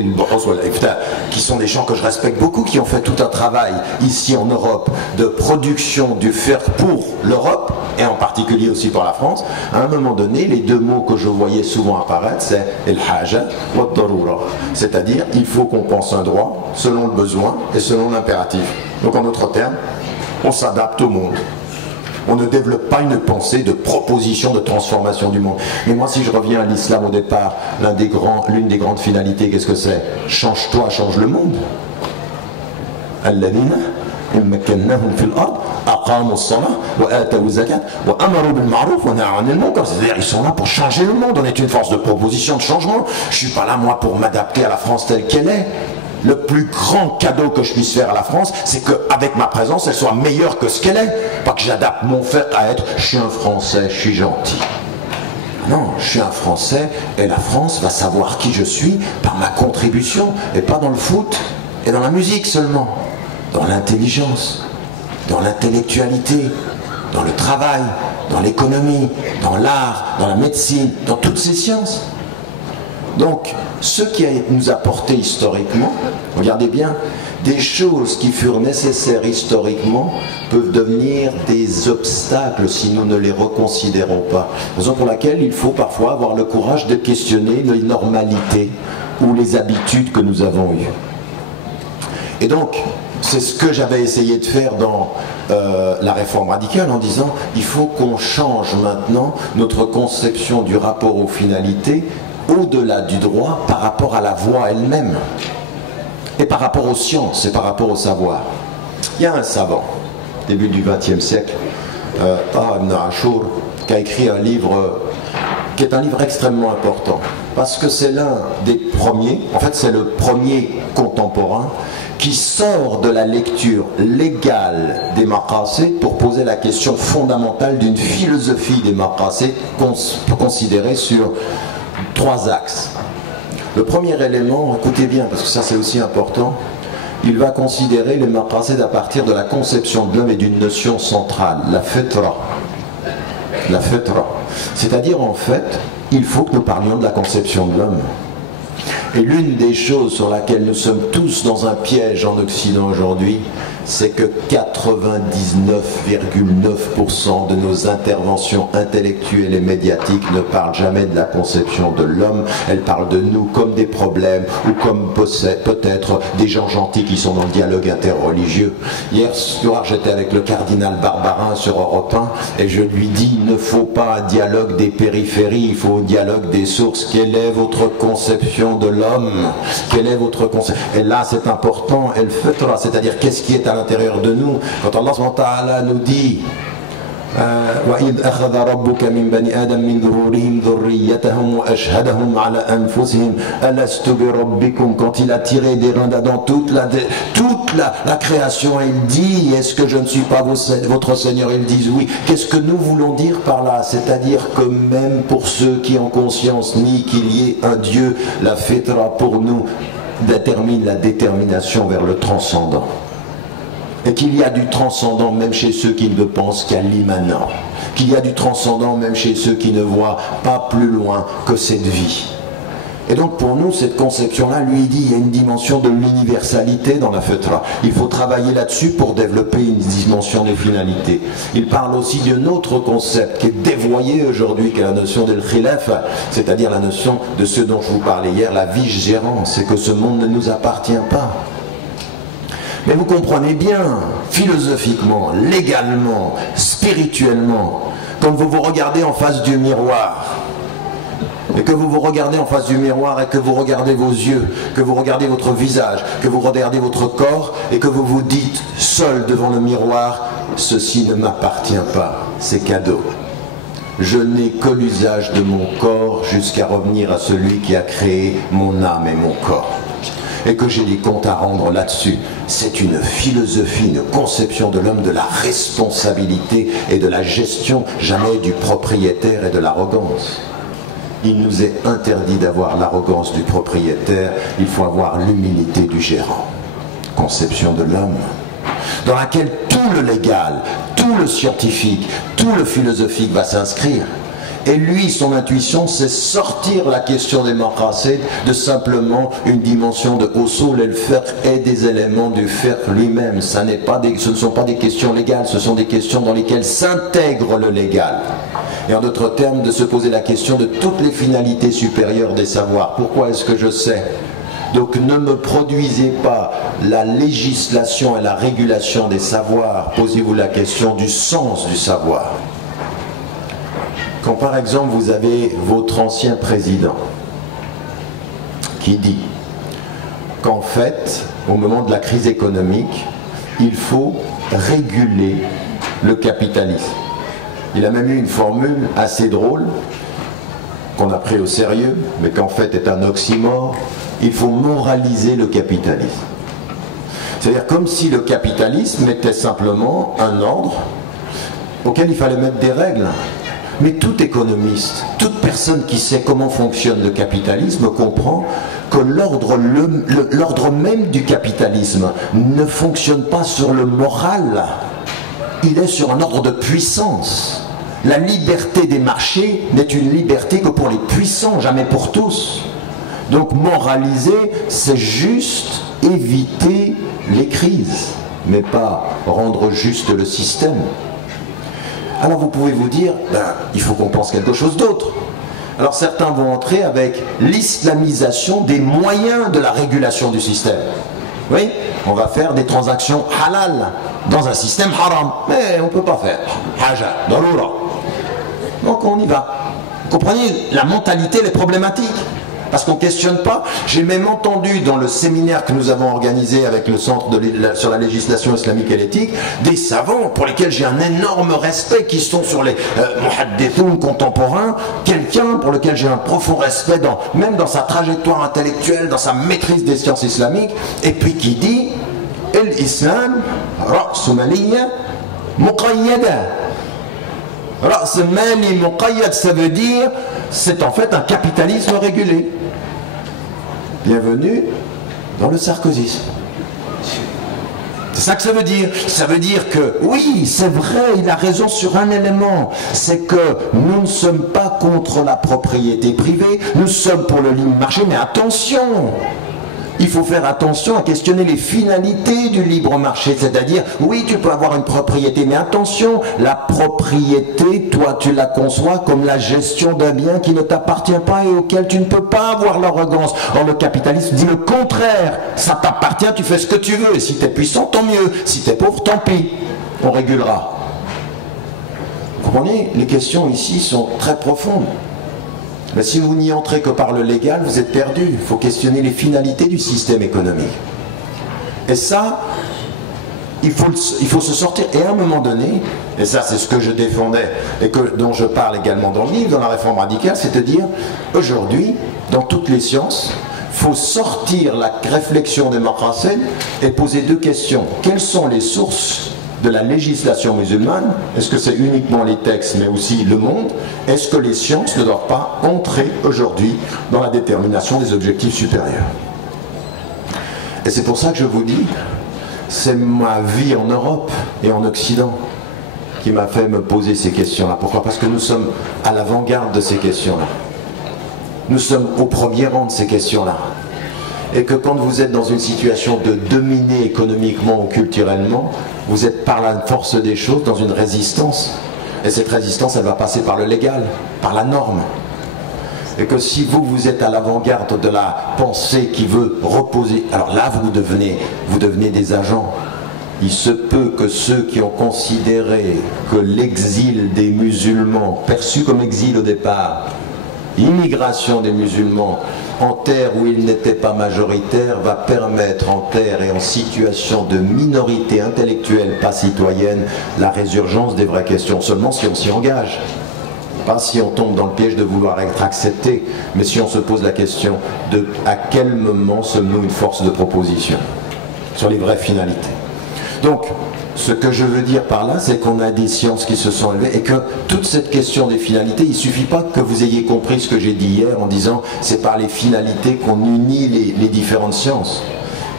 qui sont des gens que je respecte beaucoup, qui ont fait tout un travail ici en Europe de production du fiqh pour l'Europe et en particulier aussi pour la France. À un moment donné, les deux mots que je voyais souvent apparaître, c'est el-haja wa ad-darura, c'est-à-dire il faut qu'on pense un droit selon le besoin et selon l'impératif. Donc en d'autres termes, on s'adapte au monde. On ne développe pas une pensée de proposition de transformation du monde. Mais moi, si je reviens à l'islam au départ, l'une des grandes finalités, qu'est-ce que c'est? Change-toi, change le monde. Alladhina immakannahum fil ard aqamu as-salah wa atawu az-zakat wa amaru bil ma'ruf wa nahaw 'anil munkar. C'est-à-dire ils sont là pour changer le monde. On est une force de proposition, de changement. Je suis pas là moi pour m'adapter à la France telle qu'elle est. Le plus grand cadeau que je puisse faire à la France, c'est qu'avec ma présence, elle soit meilleure que ce qu'elle est. Pas que j'adapte mon fiqh à être « je suis un Français, je suis gentil ». Non, je suis un Français et la France va savoir qui je suis par ma contribution et pas dans le foot et dans la musique seulement. Dans l'intelligence, dans l'intellectualité, dans le travail, dans l'économie, dans l'art, dans la médecine, dans toutes ces sciences. Donc, ce qui nous a porté historiquement, regardez bien, des choses qui furent nécessaires historiquement peuvent devenir des obstacles si nous ne les reconsidérons pas. Raison pour laquelle il faut parfois avoir le courage de questionner les normalités ou les habitudes que nous avons eues. Et donc, c'est ce que j'avais essayé de faire dans la réforme radicale en disant il faut qu'on change maintenant notre conception du rapport aux finalités au-delà du droit par rapport à la voie elle-même. et par rapport aux sciences et par rapport au savoir. Il y a un savant, début du XXe siècle, Taha ibn Ashur, qui a écrit un livre qui est un livre extrêmement important, parce que c'est l'un des premiers, en fait c'est le premier contemporain, qui sort de la lecture légale des maqasid pour poser la question fondamentale d'une philosophie des maqasid considérée sur 3 axes. Le premier élément, écoutez bien, parce que ça c'est aussi important, il va considérer les maqasid à partir de la conception de l'homme et d'une notion centrale, la fitra. La fitra. C'est-à-dire, en fait, il faut que nous parlions de la conception de l'homme. Et l'une des choses sur laquelle nous sommes tous dans un piège en Occident aujourd'hui, c'est que 99,9% de nos interventions intellectuelles et médiatiques ne parlent jamais de la conception de l'homme. Elles parlent de nous comme des problèmes ou comme peut-être des gens gentils qui sont dans le dialogue interreligieux. Hier soir, j'étais avec le cardinal Barbarin sur Europe 1 et je lui dis, il ne faut pas un dialogue des périphéries, il faut un dialogue des sources. Quelle est votre conception de l'homme? Quelle est votre conception? Et là, c'est important, el fitra, c'est-à-dire qu'est-ce qui est à l'intérieur de nous. Quand Allah subhanahu wa ta'ala nous dit وَإِذْ أَخَذَ رَبُّكَ مِنْ بَنِي آدَمَ مِنْ ظُهُورِهِمْ ذُرِّيَّتَهُمْ وَأَشْهَدَهُمْ عَلَى أَنفُسِهِمْ أَلَسْتُ بِرَبِّكُمْ, quand il a tiré des reins d'Adam toute la création, il dit, est-ce que je ne suis pas votre Seigneur? Ils disent oui. Qu'est-ce que nous voulons dire par là? C'est-à-dire que même pour ceux qui en conscience nient qu'il y ait un Dieu, la fitra pour nous détermine la détermination vers le transcendant. Et qu'il y a du transcendant même chez ceux qui ne pensent qu'à l'immanent. Qu'il y a du transcendant même chez ceux qui ne voient pas plus loin que cette vie. Et donc pour nous, cette conception-là, lui dit, il y a une dimension de l'universalité dans la fitra. Il faut travailler là-dessus pour développer une dimension de finalité. Il parle aussi d'un autre concept qui est dévoyé aujourd'hui, qui est la notion de l'khilaf, c'est-à-dire la notion de ce dont je vous parlais hier, la vigérance, c'est que ce monde ne nous appartient pas. Mais vous comprenez bien, philosophiquement, légalement, spirituellement, quand vous vous regardez en face du miroir, et que vous vous regardez en face du miroir et que vous regardez vos yeux, que vous regardez votre visage, que vous regardez votre corps et que vous vous dites seul devant le miroir, ceci ne m'appartient pas, c'est cadeau. Je n'ai que l'usage de mon corps jusqu'à revenir à celui qui a créé mon âme et mon corps. Et que j'ai des comptes à rendre là-dessus. C'est une philosophie, une conception de l'homme, de la responsabilité et de la gestion, jamais du propriétaire et de l'arrogance. Il nous est interdit d'avoir l'arrogance du propriétaire, il faut avoir l'humilité du gérant. Conception de l'homme, dans laquelle tout le légal, tout le scientifique, tout le philosophique va s'inscrire. Et lui, son intuition, c'est sortir la question des maqasid de simplement une dimension de usul el-fiqh et des éléments du fiqh lui-même. Ce ne sont pas des questions légales, ce sont des questions dans lesquelles s'intègre le légal. Et en d'autres termes, de se poser la question de toutes les finalités supérieures des savoirs. Pourquoi est-ce que je sais? Donc ne me produisez pas la législation et la régulation des savoirs. Posez-vous la question du sens du savoir. Quand par exemple vous avez votre ancien président qui dit qu'en fait, au moment de la crise économique, il faut réguler le capitalisme. Il a même eu une formule assez drôle qu'on a pris au sérieux, mais qu'en fait est un oxymore. Il faut moraliser le capitalisme. C'est-à-dire comme si le capitalisme était simplement un ordre auquel il fallait mettre des règles. Mais tout économiste, toute personne qui sait comment fonctionne le capitalisme comprend que l'ordre même du capitalisme ne fonctionne pas sur le moral, il est sur un ordre de puissance. La liberté des marchés n'est une liberté que pour les puissants, jamais pour tous. Donc moraliser, c'est juste éviter les crises, mais pas rendre juste le système. Alors vous pouvez vous dire, il faut qu'on pense quelque chose d'autre. Alors certains vont entrer avec l'islamisation des moyens de la régulation du système. Oui, on va faire des transactions halal dans un système haram. Mais on ne peut pas faire. Haja, darura. Donc on y va. Vous comprenez la mentalité, les problématiques. Parce qu'on ne questionne pas. J'ai même entendu dans le séminaire que nous avons organisé avec le Centre sur la législation islamique et l'éthique, des savants pour lesquels j'ai un énorme respect, qui sont sur les muhaddithoun contemporains, quelqu'un pour lequel j'ai un profond respect, même dans sa trajectoire intellectuelle, dans sa maîtrise des sciences islamiques, et puis qui dit « l'islam, ra'su maliyya muqayyada ». Ra'su mali muqayyad, ça veut dire, c'est en fait un capitalisme régulé. Bienvenue dans le sarkozysme. C'est ça que ça veut dire. Ça veut dire que, oui, c'est vrai, il a raison sur un élément. C'est que nous ne sommes pas contre la propriété privée, nous sommes pour le libre marché, mais attention! Il faut faire attention à questionner les finalités du libre marché, c'est-à-dire, oui, tu peux avoir une propriété, mais attention, la propriété, toi, tu la conçois comme la gestion d'un bien qui ne t'appartient pas et auquel tu ne peux pas avoir l'arrogance. Or, le capitalisme dit le contraire, ça t'appartient, tu fais ce que tu veux, et si tu es puissant, tant mieux, si tu es pauvre, tant pis, on régulera. Vous comprenez? Les questions ici sont très profondes. Mais si vous n'y entrez que par le légal, vous êtes perdu. Il faut questionner les finalités du système économique. Et ça, il faut se sortir. Et à un moment donné, et ça c'est ce que je défendais, et dont je parle également dans le livre, dans la réforme radicale, c'est de dire, aujourd'hui, dans toutes les sciences, il faut sortir la réflexion démocratique et poser deux questions. Quelles sont les sources de la législation musulmane? Est-ce que c'est uniquement les textes, mais aussi le monde? Est-ce que les sciences ne doivent pas entrer aujourd'hui dans la détermination des objectifs supérieurs? Et c'est pour ça que je vous dis, c'est ma vie en Europe et en Occident qui m'a fait me poser ces questions-là. Pourquoi? Parce que nous sommes à l'avant-garde de ces questions-là. Nous sommes au premier rang de ces questions-là. Et que quand vous êtes dans une situation de dominer économiquement ou culturellement, vous êtes par la force des choses dans une résistance. Et cette résistance, elle va passer par le légal, par la norme. Et que si vous êtes à l'avant-garde de la pensée qui veut reposer, alors là vous devenez des agents. Il se peut que ceux qui ont considéré que l'exil des musulmans, perçu comme exil au départ, l'immigration des musulmans en terre où ils n'étaient pas majoritaires va permettre en terre et en situation de minorité intellectuelle pas citoyenne la résurgence des vraies questions, seulement si on s'y engage. Pas si on tombe dans le piège de vouloir être accepté, mais si on se pose la question de à quel moment sommes-nous une force de proposition sur les vraies finalités. Donc, ce que je veux dire par là, c'est qu'on a des sciences qui se sont élevées et que toute cette question des finalités, il ne suffit pas que vous ayez compris ce que j'ai dit hier en disant c'est par les finalités qu'on unit les différentes sciences.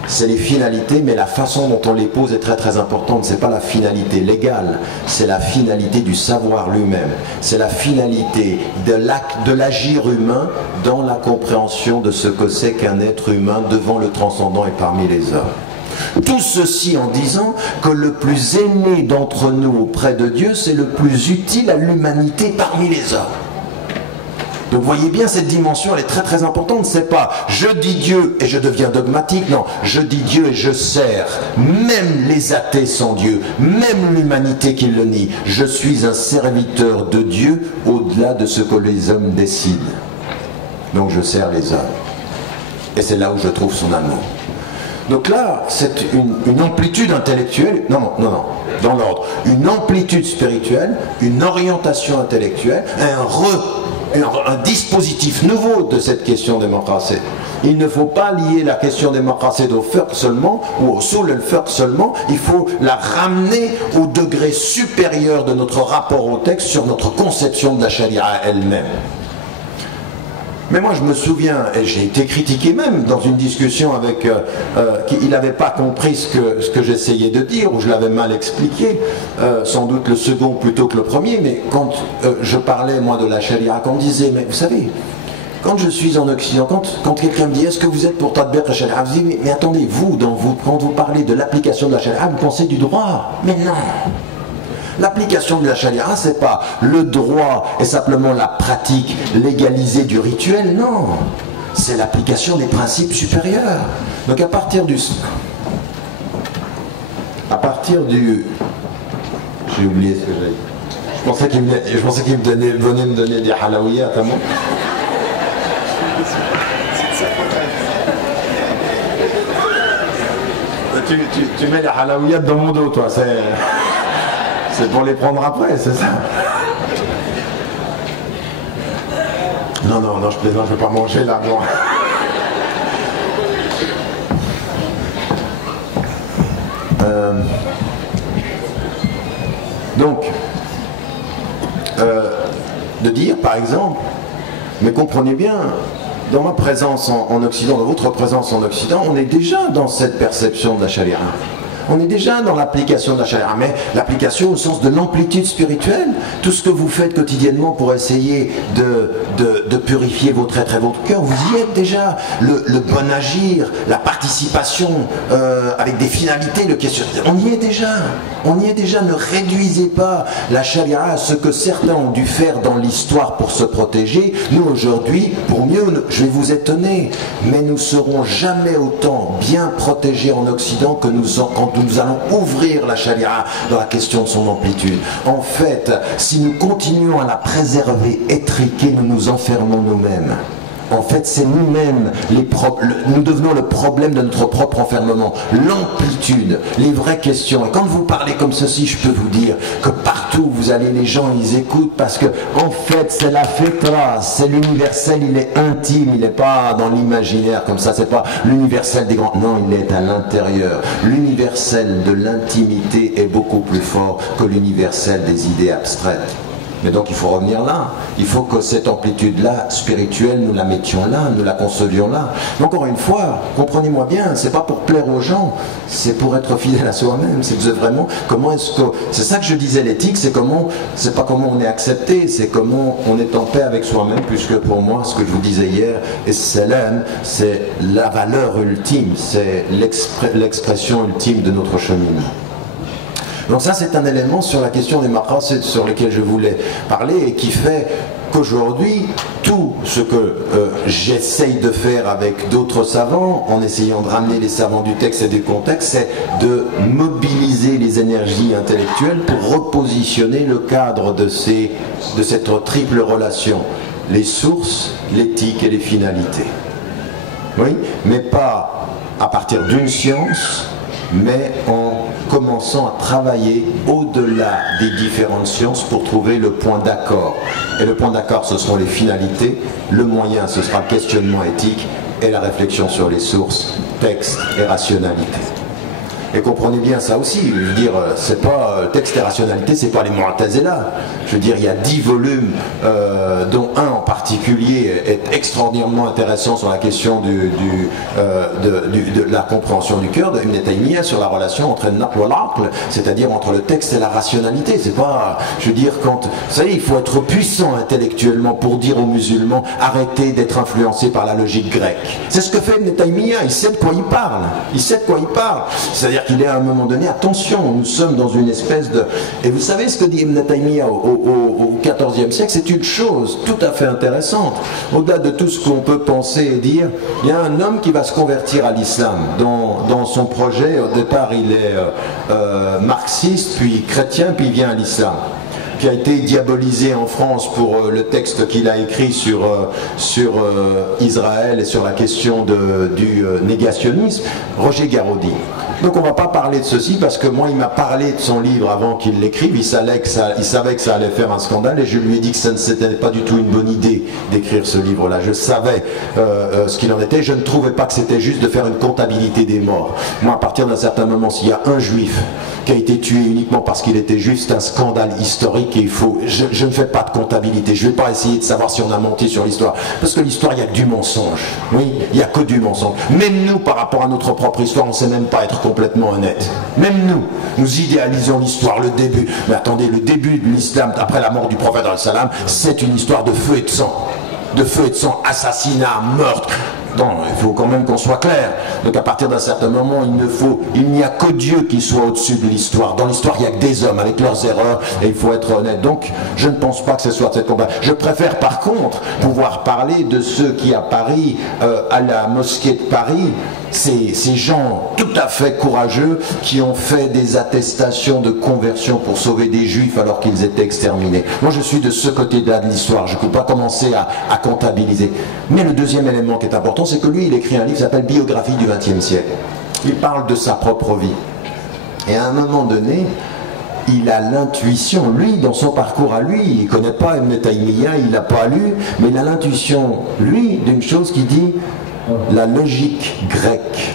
C'est les finalités, mais la façon dont on les pose est très très importante. Ce n'est pas la finalité légale, c'est la finalité du savoir lui-même. C'est la finalité de l'agir humain dans la compréhension de ce que c'est qu'un être humain devant le transcendant et parmi les hommes. Tout ceci en disant que le plus aimé d'entre nous auprès de Dieu, c'est le plus utile à l'humanité parmi les hommes. Donc voyez bien, cette dimension, elle est très très importante. C'est pas je dis Dieu et je deviens dogmatique, non, je dis Dieu et je sers même les athées sans Dieu, même l'humanité qui le nie. Je suis un serviteur de Dieu au-delà de ce que les hommes décident. Donc je sers les hommes. Et c'est là où je trouve son amour. Donc là, c'est une amplitude intellectuelle, non, dans l'ordre, une amplitude spirituelle, une orientation intellectuelle, un dispositif nouveau de cette question démocratie. Il ne faut pas lier la question démocratie au fiqh seulement, ou au soul el fiqh seulement, il faut la ramener au degré supérieur de notre rapport au texte sur notre conception de la charia elle-même. Mais moi je me souviens, et j'ai été critiqué même dans une discussion avec il n'avait pas compris ce que j'essayais de dire, ou je l'avais mal expliqué, sans doute le second plutôt que le premier, mais quand je parlais moi de la charia, quand on disait, mais vous savez, quand je suis en Occident, quand quelqu'un me dit est-ce que vous êtes pour tatbiq la charia, je dis mais attendez, quand vous parlez de l'application de la charia, vous pensez du droit, mais non. L'application de la charia, c'est pas le droit et simplement la pratique légalisée du rituel, non. C'est l'application des principes supérieurs. Donc à partir du... J'ai oublié ce que j'avais dit. Je pensais qu'il venait me donner des halawiyat à moi. tu mets les halaouiyat dans mon dos, toi. C'est pour les prendre après, c'est ça? Non, non, non, je plaisante, je ne vais pas manger là, moi. Donc, de dire, par exemple, mais comprenez bien, dans ma présence en Occident, dans votre présence en Occident, on est déjà dans cette perception de la charia. On est déjà dans l'application de la charia, mais l'application au sens de l'amplitude spirituelle. Tout ce que vous faites quotidiennement pour essayer de purifier votre être et votre cœur, vous y êtes déjà. Le bon agir, la participation avec des finalités, le questionnement, on y est déjà. On y est déjà. Ne réduisez pas la charia à ce que certains ont dû faire dans l'histoire pour se protéger. Nous aujourd'hui, pour mieux, je vais vous étonner, mais nous ne serons jamais autant bien protégés en Occident que quand nous allons ouvrir la charia dans la question de son amplitude. En fait, si nous continuons à la préserver étriquée, nous nous enfermons nous-mêmes. En fait, c'est nous-mêmes, nous devenons le problème de notre propre enfermement. L'amplitude, les vraies questions. Et quand vous parlez comme ceci, je peux vous dire que partout où vous allez, les gens, ils écoutent parce que, en fait, c'est la fitra, c'est l'universel, il est intime, il n'est pas dans l'imaginaire comme ça, c'est pas l'universel des grands. Non, il est à l'intérieur. L'universel de l'intimité est beaucoup plus fort que l'universel des idées abstraites. Mais donc il faut revenir là. Il faut que cette amplitude-là, spirituelle, nous la mettions là, nous la concevions là. Mais encore une fois, comprenez-moi bien, c'est pas pour plaire aux gens, c'est pour être fidèle à soi-même. C'est vraiment comment est-ce que. C'est ça que je disais, l'éthique, c'est pas comment on est accepté, c'est comment on est en paix avec soi-même, puisque pour moi, ce que je vous disais hier, et c'est la valeur ultime, c'est l'expression ultime de notre cheminement. Donc ça, c'est un élément sur la question des maqasid sur lequel je voulais parler et qui fait qu'aujourd'hui, tout ce que j'essaye de faire avec d'autres savants, en essayant de ramener les savants du texte et du contexte, c'est de mobiliser les énergies intellectuelles pour repositionner le cadre de cette triple relation, les sources, l'éthique et les finalités. Oui, mais pas à partir d'une science, mais en commençant à travailler au-delà des différentes sciences pour trouver le point d'accord. Et le point d'accord, ce seront les finalités, le moyen, ce sera le questionnement éthique et la réflexion sur les sources, texte et rationalité. Et comprenez bien ça aussi, je veux dire, c'est pas texte et rationalité, c'est pas les Mu'tazila. Je veux dire, il y a 10 volumes, dont un en particulier est extraordinairement intéressant sur la question de la compréhension du cœur de Ibn Taymiyyah sur la relation entre le naql et l'aql, c'est-à-dire entre le texte et la rationalité. C'est pas, je veux dire, quand, vous savez, il faut être puissant intellectuellement pour dire aux musulmans, arrêtez d'être influencés par la logique grecque. C'est ce que fait Ibn Taymiyyah, il sait de quoi il parle. Il sait de quoi il parle. C'est-à-dire qu'il est à un moment donné, attention, nous sommes dans une espèce de... Et vous savez ce que dit Ibn Taymiyyah au XIVe siècle, c'est une chose tout à fait intéressante. Au-delà de tout ce qu'on peut penser et dire, il y a un homme qui va se convertir à l'islam. Dans son projet, au départ, il est marxiste, puis chrétien, puis il vient à l'islam, qui a été diabolisé en France pour le texte qu'il a écrit sur Israël et sur la question du négationnisme, Roger Garaudy. Donc on ne va pas parler de ceci parce que moi il m'a parlé de son livre avant qu'il l'écrive, il savait que ça allait faire un scandale et je lui ai dit que ça n'était pas du tout une bonne idée d'écrire ce livre-là. Je savais ce qu'il en était, je ne trouvais pas que c'était juste de faire une comptabilité des morts. Moi à partir d'un certain moment, s'il y a un juif qui a été tué uniquement parce qu'il était juif, c'est un scandale historique et il faut... Je ne fais pas de comptabilité, je ne vais pas essayer de savoir si on a menti sur l'histoire, parce que l'histoire, il n'y a que du mensonge. Oui, il n'y a que du mensonge. Même nous, par rapport à notre propre histoire, on ne sait même pas être complètement honnête. Même nous, nous idéalisons l'histoire, le début. Mais attendez, le début de l'islam, après la mort du prophète, c'est une histoire de feu et de sang. De feu et de sang, assassinat, meurtre. Non, il faut quand même qu'on soit clair. Donc à partir d'un certain moment, il n'y a que Dieu qui soit au-dessus de l'histoire. Dans l'histoire, il n'y a que des hommes avec leurs erreurs et il faut être honnête. Donc je ne pense pas que ce soit cette combat. Je préfère par contre pouvoir parler de ceux qui à Paris, à la mosquée de Paris, ces gens tout à fait courageux qui ont fait des attestations de conversion pour sauver des juifs alors qu'ils étaient exterminés. Moi je suis de ce côté-là de l'histoire, je ne peux pas commencer à comptabiliser. Mais le deuxième élément qui est important, c'est que lui il écrit un livre qui s'appelle Biographie du XXe siècle. il parle de sa propre vie. Et à un moment donné, il a l'intuition, lui, dans son parcours à lui, il ne connaît pas Ibn Taymiyyah, il n'a pas lu, mais il a l'intuition, lui, d'une chose qui dit la logique grecque,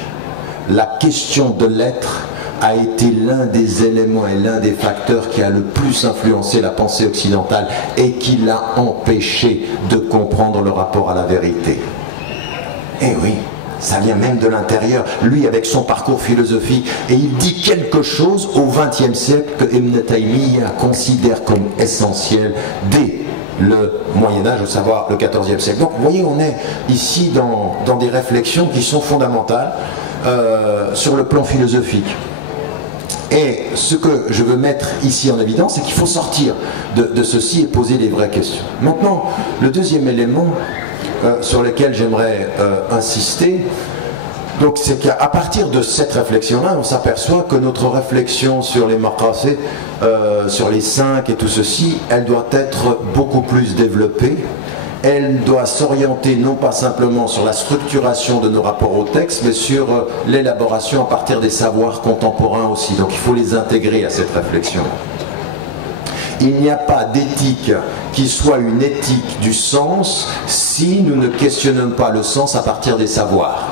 la question de l'être a été l'un des éléments et l'un des facteurs qui a le plus influencé la pensée occidentale et qui l'a empêché de comprendre le rapport à la vérité. Eh oui, ça vient même de l'intérieur, lui avec son parcours philosophique, et il dit quelque chose au XXe siècle que Ibn Taymiyyah considère comme essentiel dès le Moyen-Âge, au savoir le XIVe siècle. Donc vous voyez, on est ici dans des réflexions qui sont fondamentales sur le plan philosophique. Et ce que je veux mettre ici en évidence, c'est qu'il faut sortir de ceci et poser les vraies questions. Maintenant, le deuxième élément sur lequel j'aimerais insister, donc c'est qu'à partir de cette réflexion-là, on s'aperçoit que notre réflexion sur les maqasid, sur les cinq et tout ceci, elle doit être beaucoup plus développée. Elle doit s'orienter non pas simplement sur la structuration de nos rapports au texte, mais sur l'élaboration à partir des savoirs contemporains aussi. Donc il faut les intégrer à cette réflexion. Il n'y a pas d'éthique qui soit une éthique du sens si nous ne questionnons pas le sens à partir des savoirs.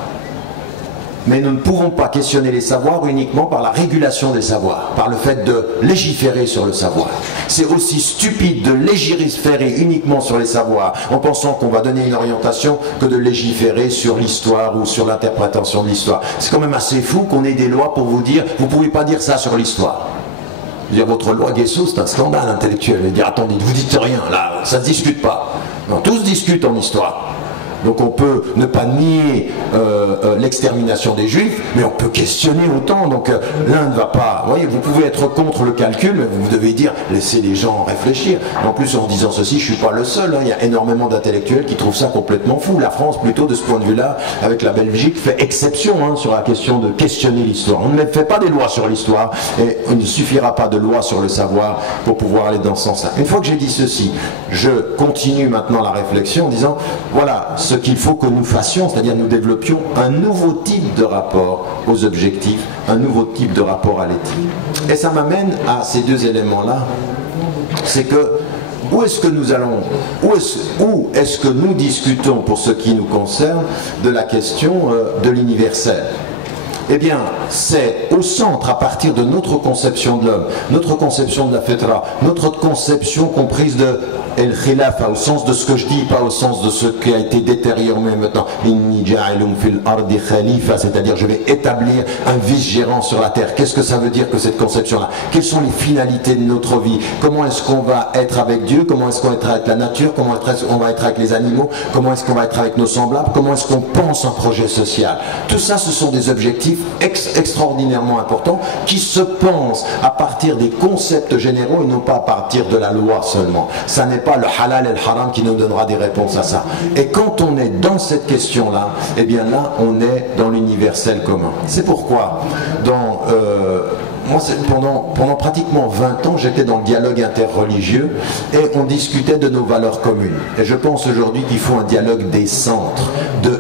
Mais nous ne pouvons pas questionner les savoirs uniquement par la régulation des savoirs, par le fait de légiférer sur le savoir. C'est aussi stupide de légiférer uniquement sur les savoirs en pensant qu'on va donner une orientation que de légiférer sur l'histoire ou sur l'interprétation de l'histoire. C'est quand même assez fou qu'on ait des lois pour vous dire « vous ne pouvez pas dire ça sur l'histoire ». Dire votre loi Guesso, c'est un scandale intellectuel. Et dire attendez, vous dites rien, là, ça ne se discute pas. Non, tout se discute en histoire. Donc on peut ne pas nier l'extermination des Juifs, mais on peut questionner autant. Donc l'un ne va pas... Vous voyez, vous pouvez être contre le calcul, mais vous devez dire, laissez les gens réfléchir. En plus, en disant ceci, je ne suis pas le seul. Hein. Il y a énormément d'intellectuels qui trouvent ça complètement fou. La France, plutôt, de ce point de vue-là, avec la Belgique, fait exception sur la question de questionner l'histoire. On ne fait pas des lois sur l'histoire, et il ne suffira pas de lois sur le savoir pour pouvoir aller dans ce sens-là. Une fois que j'ai dit ceci, je continue maintenant la réflexion en disant, voilà, ce qu'il faut que nous fassions, c'est-à-dire nous développions un nouveau type de rapport aux objectifs, un nouveau type de rapport à l'éthique. Et ça m'amène à ces deux éléments-là, c'est que où est-ce que nous allons, où est-ce que nous discutons pour ce qui nous concerne de la question de l'universel? Eh bien, c'est au centre, à partir de notre conception de l'homme, notre conception de la fitra, notre conception comprise de El Khilafa, au sens de ce que je dis, pas au sens de ce qui a été détérioré maintenant. Inni ja'ilun fil ardi khalifa, c'est-à-dire je vais établir un vice-gérant sur la terre. Qu'est-ce que ça veut dire que cette conception-là? Quelles sont les finalités de notre vie? Comment est-ce qu'on va être avec Dieu? Comment est-ce qu'on va être avec la nature? Comment est-ce qu'on va être avec les animaux? Comment est-ce qu'on va être avec nos semblables? Comment est-ce qu'on pense un projet social? Tout ça, ce sont des objectifs extraordinairement importants qui se pensent à partir des concepts généraux et non pas à partir de la loi seulement. Ça n'est pas le halal et le haram qui nous donnera des réponses à ça. Et quand on est dans cette question-là, eh bien là, on est dans l'universel commun. C'est pourquoi, moi, pendant pratiquement 20 ans, j'étais dans le dialogue interreligieux et on discutait de nos valeurs communes. Et je pense aujourd'hui qu'il faut un dialogue des centres,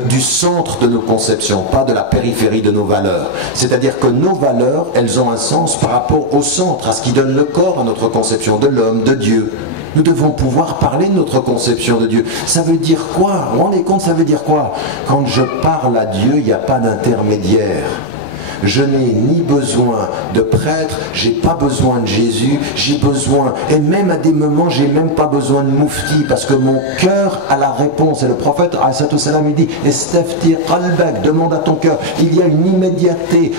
du centre de nos conceptions, pas de la périphérie de nos valeurs. C'est-à-dire que nos valeurs, elles ont un sens par rapport au centre, à ce qui donne le corps à notre conception de l'homme, de Dieu. Nous devons pouvoir parler de notre conception de Dieu. Ça veut dire quoi? Vous vous rendez compte, ça veut dire quoi? Quand je parle à Dieu, il n'y a pas d'intermédiaire. Je n'ai ni besoin de prêtre, j'ai pas besoin de Jésus, j'ai besoin, et même à des moments, j'ai même pas besoin de moufti, parce que mon cœur a la réponse. Et le prophète, il dit, Estafti qalbak, demande à ton cœur. Il y a une immédiateté.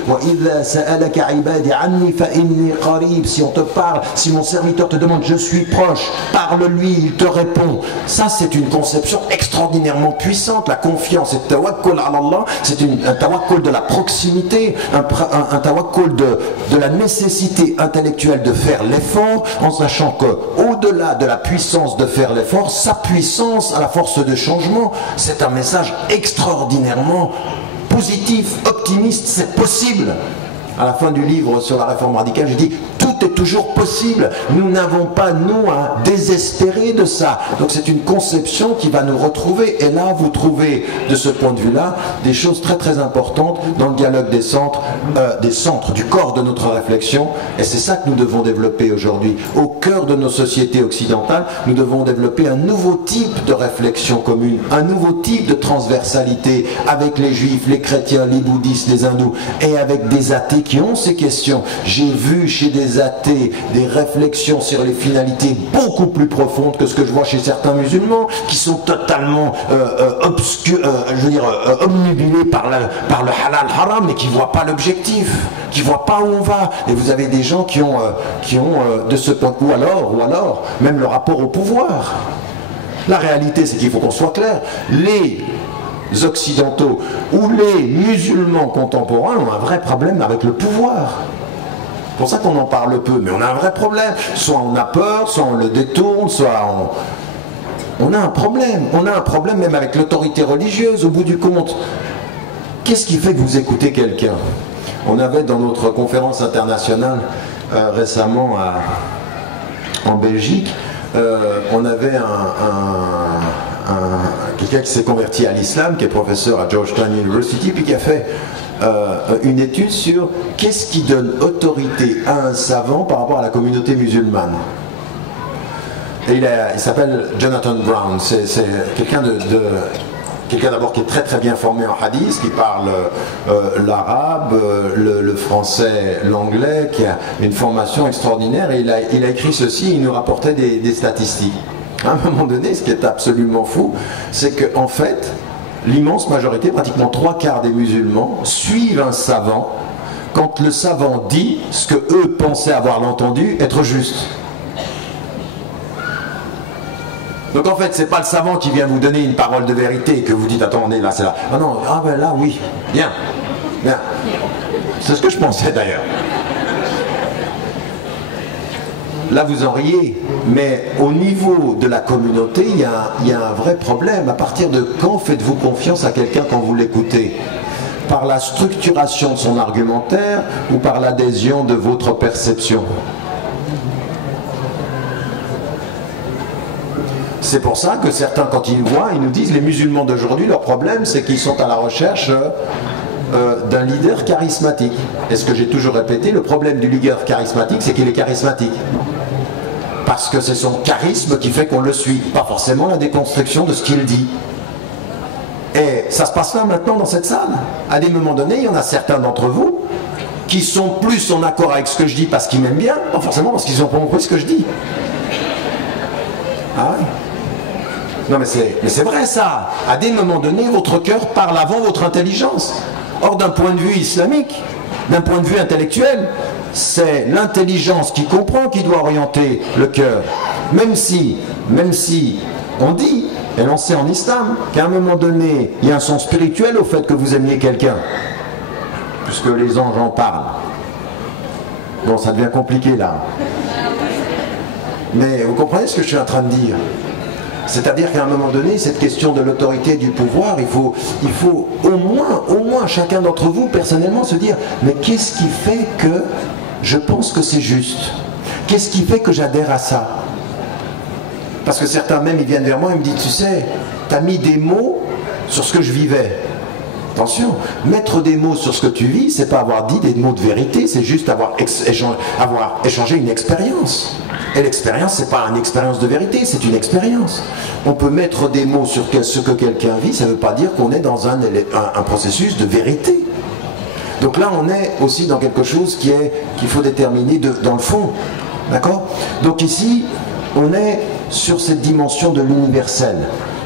Si on te parle, si mon serviteur te demande, je suis proche, parle-lui, il te répond. Ça, c'est une conception extraordinairement puissante. La confiance et tawakkul ala Allah, c'est un tawakkul de la proximité, un tawakkul de la nécessité intellectuelle de faire l'effort, en sachant que au-delà de la puissance de faire l'effort, sa puissance à la force de changement, c'est un message extraordinairement positif, optimiste, c'est possible. À la fin du livre sur la réforme radicale, je dis tout est toujours possible. Nous n'avons pas, nous, à désespérer de ça. Donc c'est une conception qui va nous retrouver. Et là, vous trouvez, de ce point de vue-là, des choses très très importantes dans le dialogue des centres, du corps de notre réflexion. Et c'est ça que nous devons développer aujourd'hui. Au cœur de nos sociétés occidentales, nous devons développer un nouveau type de réflexion commune, un nouveau type de transversalité avec les juifs, les chrétiens, les bouddhistes, les hindous, et avec des athées qui ont ces questions. J'ai vu chez des athées des réflexions sur les finalités beaucoup plus profondes que ce que je vois chez certains musulmans qui sont totalement obnubilés par le halal haram mais qui ne voient pas l'objectif, qui ne voient pas où on va. Et vous avez des gens qui ont de ce point ou alors même le rapport au pouvoir. La réalité, c'est qu'il faut qu'on soit clair. Les occidentaux ou les musulmans contemporains ont un vrai problème avec le pouvoir. C'est pour ça qu'on en parle peu, mais on a un vrai problème. Soit on a peur, soit on le détourne, soit on a un problème. On a un problème même avec l'autorité religieuse, au bout du compte. Qu'est-ce qui fait que vous écoutez quelqu'un? On avait dans notre conférence internationale récemment en Belgique, on avait quelqu'un qui s'est converti à l'islam, qui est professeur à Georgetown University, puis qui a fait une étude sur qu'est-ce qui donne autorité à un savant par rapport à la communauté musulmane. Et il s'appelle Jonathan Brown. C'est quelqu'un quelqu'un d'abord qui est très très bien formé en hadith, qui parle l'arabe, le français, l'anglais, qui a une formation extraordinaire, et il a écrit ceci, il nous rapportait des statistiques. À un moment donné, ce qui est absolument fou, c'est qu'en fait, l'immense majorité, pratiquement 3/4 des musulmans, suivent un savant quand le savant dit ce que eux pensaient avoir entendu être juste. Donc en fait, c'est pas le savant qui vient vous donner une parole de vérité que vous dites attendez là, c'est là. Ah non, ah ben là oui, bien, bien. C'est ce que je pensais d'ailleurs. Là vous en riez, mais au niveau de la communauté, il y a un vrai problème. À partir de quand faites-vous confiance à quelqu'un quand vous l'écoutez? Par la structuration de son argumentaire ou par l'adhésion de votre perception? C'est pour ça que certains, quand ils voient, ils nous disent les musulmans d'aujourd'hui, leur problème, c'est qu'ils sont à la recherche d'un leader charismatique. Et ce que j'ai toujours répété, le problème du leader charismatique, c'est qu'il est charismatique. Parce que c'est son charisme qui fait qu'on le suit, pas forcément la déconstruction de ce qu'il dit. Et ça se passe là maintenant dans cette salle. À des moments donnés, il y en a certains d'entre vous qui sont plus en accord avec ce que je dis parce qu'ils m'aiment bien, pas forcément parce qu'ils ont pas compris ce que je dis. Ah oui. Non mais c'est vrai ça. À des moments donnés, votre cœur parle avant votre intelligence. Or d'un point de vue islamique, d'un point de vue intellectuel, c'est l'intelligence qui comprend qui doit orienter le cœur. Même si on dit, et l'on sait en islam, qu'à un moment donné, il y a un sens spirituel au fait que vous aimiez quelqu'un. Puisque les anges en parlent. Bon, ça devient compliqué là. Mais vous comprenez ce que je suis en train de dire? C'est-à-dire qu'à un moment donné, cette question de l'autorité et du pouvoir, il faut au moins chacun d'entre vous, personnellement, se dire mais qu'est-ce qui fait que je pense que c'est juste? Qu'est-ce qui fait que j'adhère à ça? Parce que certains même, ils viennent vers moi et me disent tu sais, tu as mis des mots sur ce que je vivais. Attention, mettre des mots sur ce que tu vis, c'est pas avoir dit des mots de vérité, c'est juste avoir échangé une expérience. Et l'expérience, c'est pas une expérience de vérité, c'est une expérience. On peut mettre des mots sur ce que quelqu'un vit, ça ne veut pas dire qu'on est dans un processus de vérité. Donc là, on est aussi dans quelque chose qu'il faut déterminer dans le fond. D'accord? Donc ici, on est sur cette dimension de l'universel,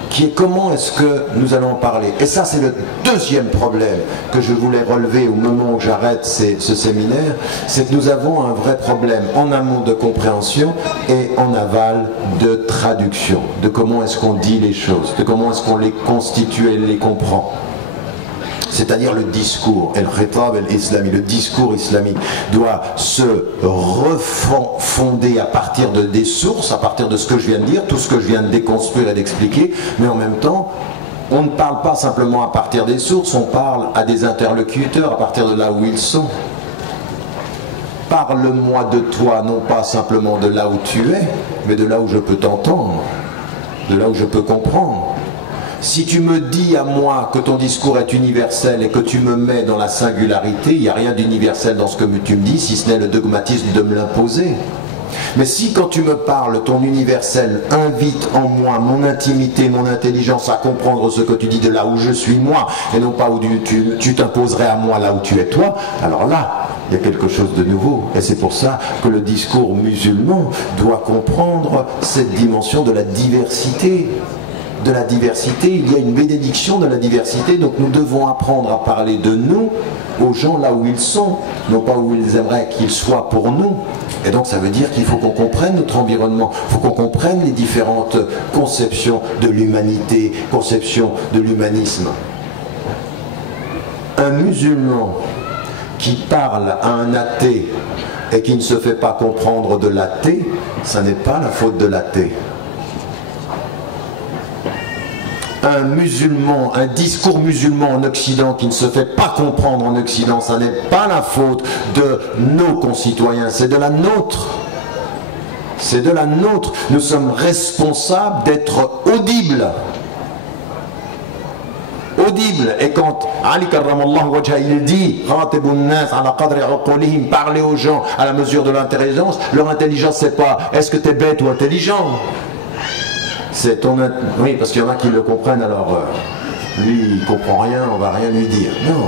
qui est comment est-ce que nous allons en parler. Et ça, c'est le deuxième problème que je voulais relever au moment où j'arrête ce séminaire, c'est que nous avons un vrai problème en amont de compréhension et en aval de traduction, de comment est-ce qu'on dit les choses, de comment est-ce qu'on les constitue et les comprend. C'est-à-dire le discours, le discours islamique doit se refonder à partir de des sources, à partir de ce que je viens de dire, tout ce que je viens de déconstruire et d'expliquer, mais en même temps, on ne parle pas simplement à partir des sources, on parle à des interlocuteurs à partir de là où ils sont. Parle-moi de toi, non pas simplement de là où tu es, mais de là où je peux t'entendre, de là où je peux comprendre. Si tu me dis à moi que ton discours est universel et que tu me mets dans la singularité, il n'y a rien d'universel dans ce que tu me dis, si ce n'est le dogmatisme de me l'imposer. Mais si quand tu me parles, ton universel invite en moi mon intimité, mon intelligence à comprendre ce que tu dis de là où je suis moi, et non pas où tu t'imposerais à moi là où tu es toi, alors là, il y a quelque chose de nouveau. Et c'est pour ça que le discours musulman doit comprendre cette dimension de la diversité. De la diversité, il y a une bénédiction de la diversité, donc nous devons apprendre à parler de nous aux gens là où ils sont, non pas où ils aimeraient qu'ils soient pour nous. Et donc ça veut dire qu'il faut qu'on comprenne notre environnement, il faut qu'on comprenne les différentes conceptions de l'humanité, conceptions de l'humanisme. Un musulman qui parle à un athée et qui ne se fait pas comprendre de l'athée, ça n'est pas la faute de l'athée. Un musulman, un discours musulman en Occident qui ne se fait pas comprendre en Occident, ça n'est pas la faute de nos concitoyens, c'est de la nôtre. C'est de la nôtre. Nous sommes responsables d'être audibles. Audible. Et quand Ali karramallahu wajha il dit parlez aux gens à la mesure de l'intelligence, leur intelligence c'est pas est-ce que tu es bête ou intelligent, c'est ton... Oui, parce qu'il y en a qui le comprennent, alors lui il comprend rien, on va rien lui dire. Non,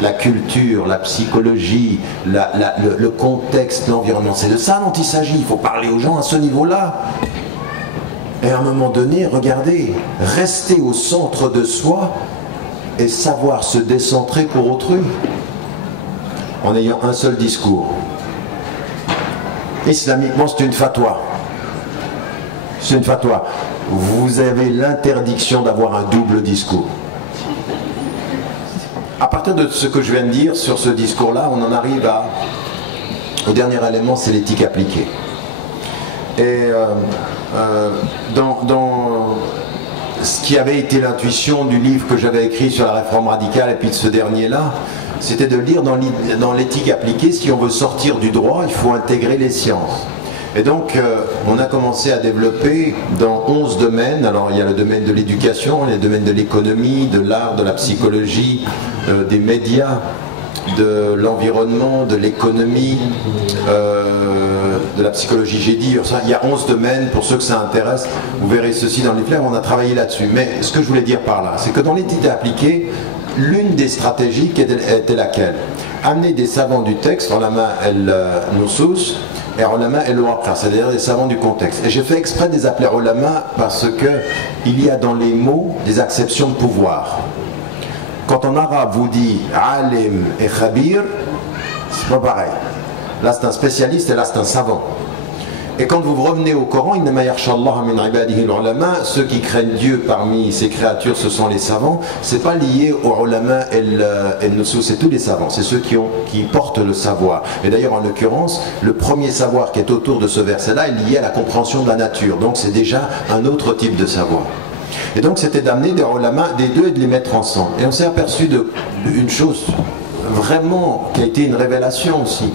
la culture, la psychologie, le contexte, l'environnement, c'est de ça dont il s'agit. Il faut parler aux gens à ce niveau-là. Et à un moment donné, regardez, rester au centre de soi et savoir se décentrer pour autrui en ayant un seul discours. Islamiquement, c'est une fatwa. C'est une fatwa. Vous avez l'interdiction d'avoir un double discours. À partir de ce que je viens de dire sur ce discours-là, on en arrive au dernier élément, c'est l'éthique appliquée. Et dans ce qui avait été l'intuition du livre que j'avais écrit sur la réforme radicale et puis de ce dernier-là, c'était de lire dans l'éthique appliquée, si on veut sortir du droit, il faut intégrer les sciences. Et donc, on a commencé à développer dans 11 domaines. Alors, il y a le domaine de l'éducation, il y a le domaine de l'économie, de l'art, de la psychologie, des médias, de l'environnement, de l'économie, de la psychologie. J'ai dit, il y a 11 domaines, pour ceux que ça intéresse, vous verrez ceci dans les fleurs, on a travaillé là-dessus. Mais ce que je voulais dire par là, c'est que dans l'éthique appliquée, l'une des stratégies était laquelle? Amener des savants du texte, ulama el-nusus, et ulama el-waqi', c'est-à-dire des savants du contexte. Et j'ai fait exprès de les appeler ulama parce qu'il y a dans les mots des acceptions de pouvoir. Quand en arabe vous dit alim et khabir, c'est pas pareil. Là c'est un spécialiste et là c'est un savant. Et quand vous revenez au Coran, ceux qui craignent Dieu parmi ces créatures, ce sont les savants. C'est pas lié aux ulama el-nusus, c'est tous les savants, c'est ceux qui portent le savoir. Et d'ailleurs, en l'occurrence, le premier savoir qui est autour de ce verset-là est lié à la compréhension de la nature. Donc c'est déjà un autre type de savoir. Et donc c'était d'amener des ulama des deux et de les mettre ensemble. Et on s'est aperçu d'une chose vraiment qui a été une révélation aussi.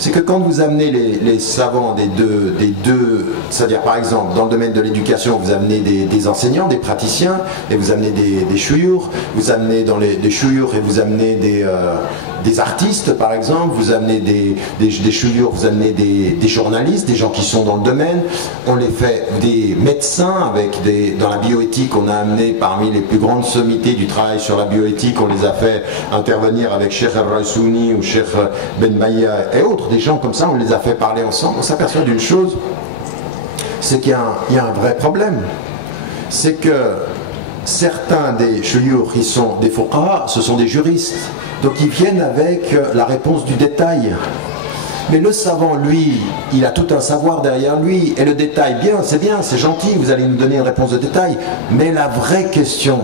C'est que quand vous amenez les savants des deux, c'est-à-dire par exemple dans le domaine de l'éducation, vous amenez des enseignants, des praticiens, et vous amenez des chouyours, vous amenez dans des chouyours et vous amenez des artistes par exemple, vous amenez des chouyours, vous amenez des journalistes, des gens qui sont dans le domaine, on les fait des médecins, dans la bioéthique on a amené parmi les plus grandes sommités du travail sur la bioéthique, on les a fait intervenir avec Cheikh Al-Raissouni ou Cheikh Ben Maya et autres. Des gens comme ça, on les a fait parler ensemble. On s'aperçoit d'une chose, c'est qu'il y a un vrai problème. C'est que certains des chouyours qui sont des fuqaha, ce sont des juristes. Donc ils viennent avec la réponse du détail. Mais le savant, lui, il a tout un savoir derrière lui. Et le détail, bien, c'est gentil, vous allez nous donner une réponse de détail. Mais la vraie question,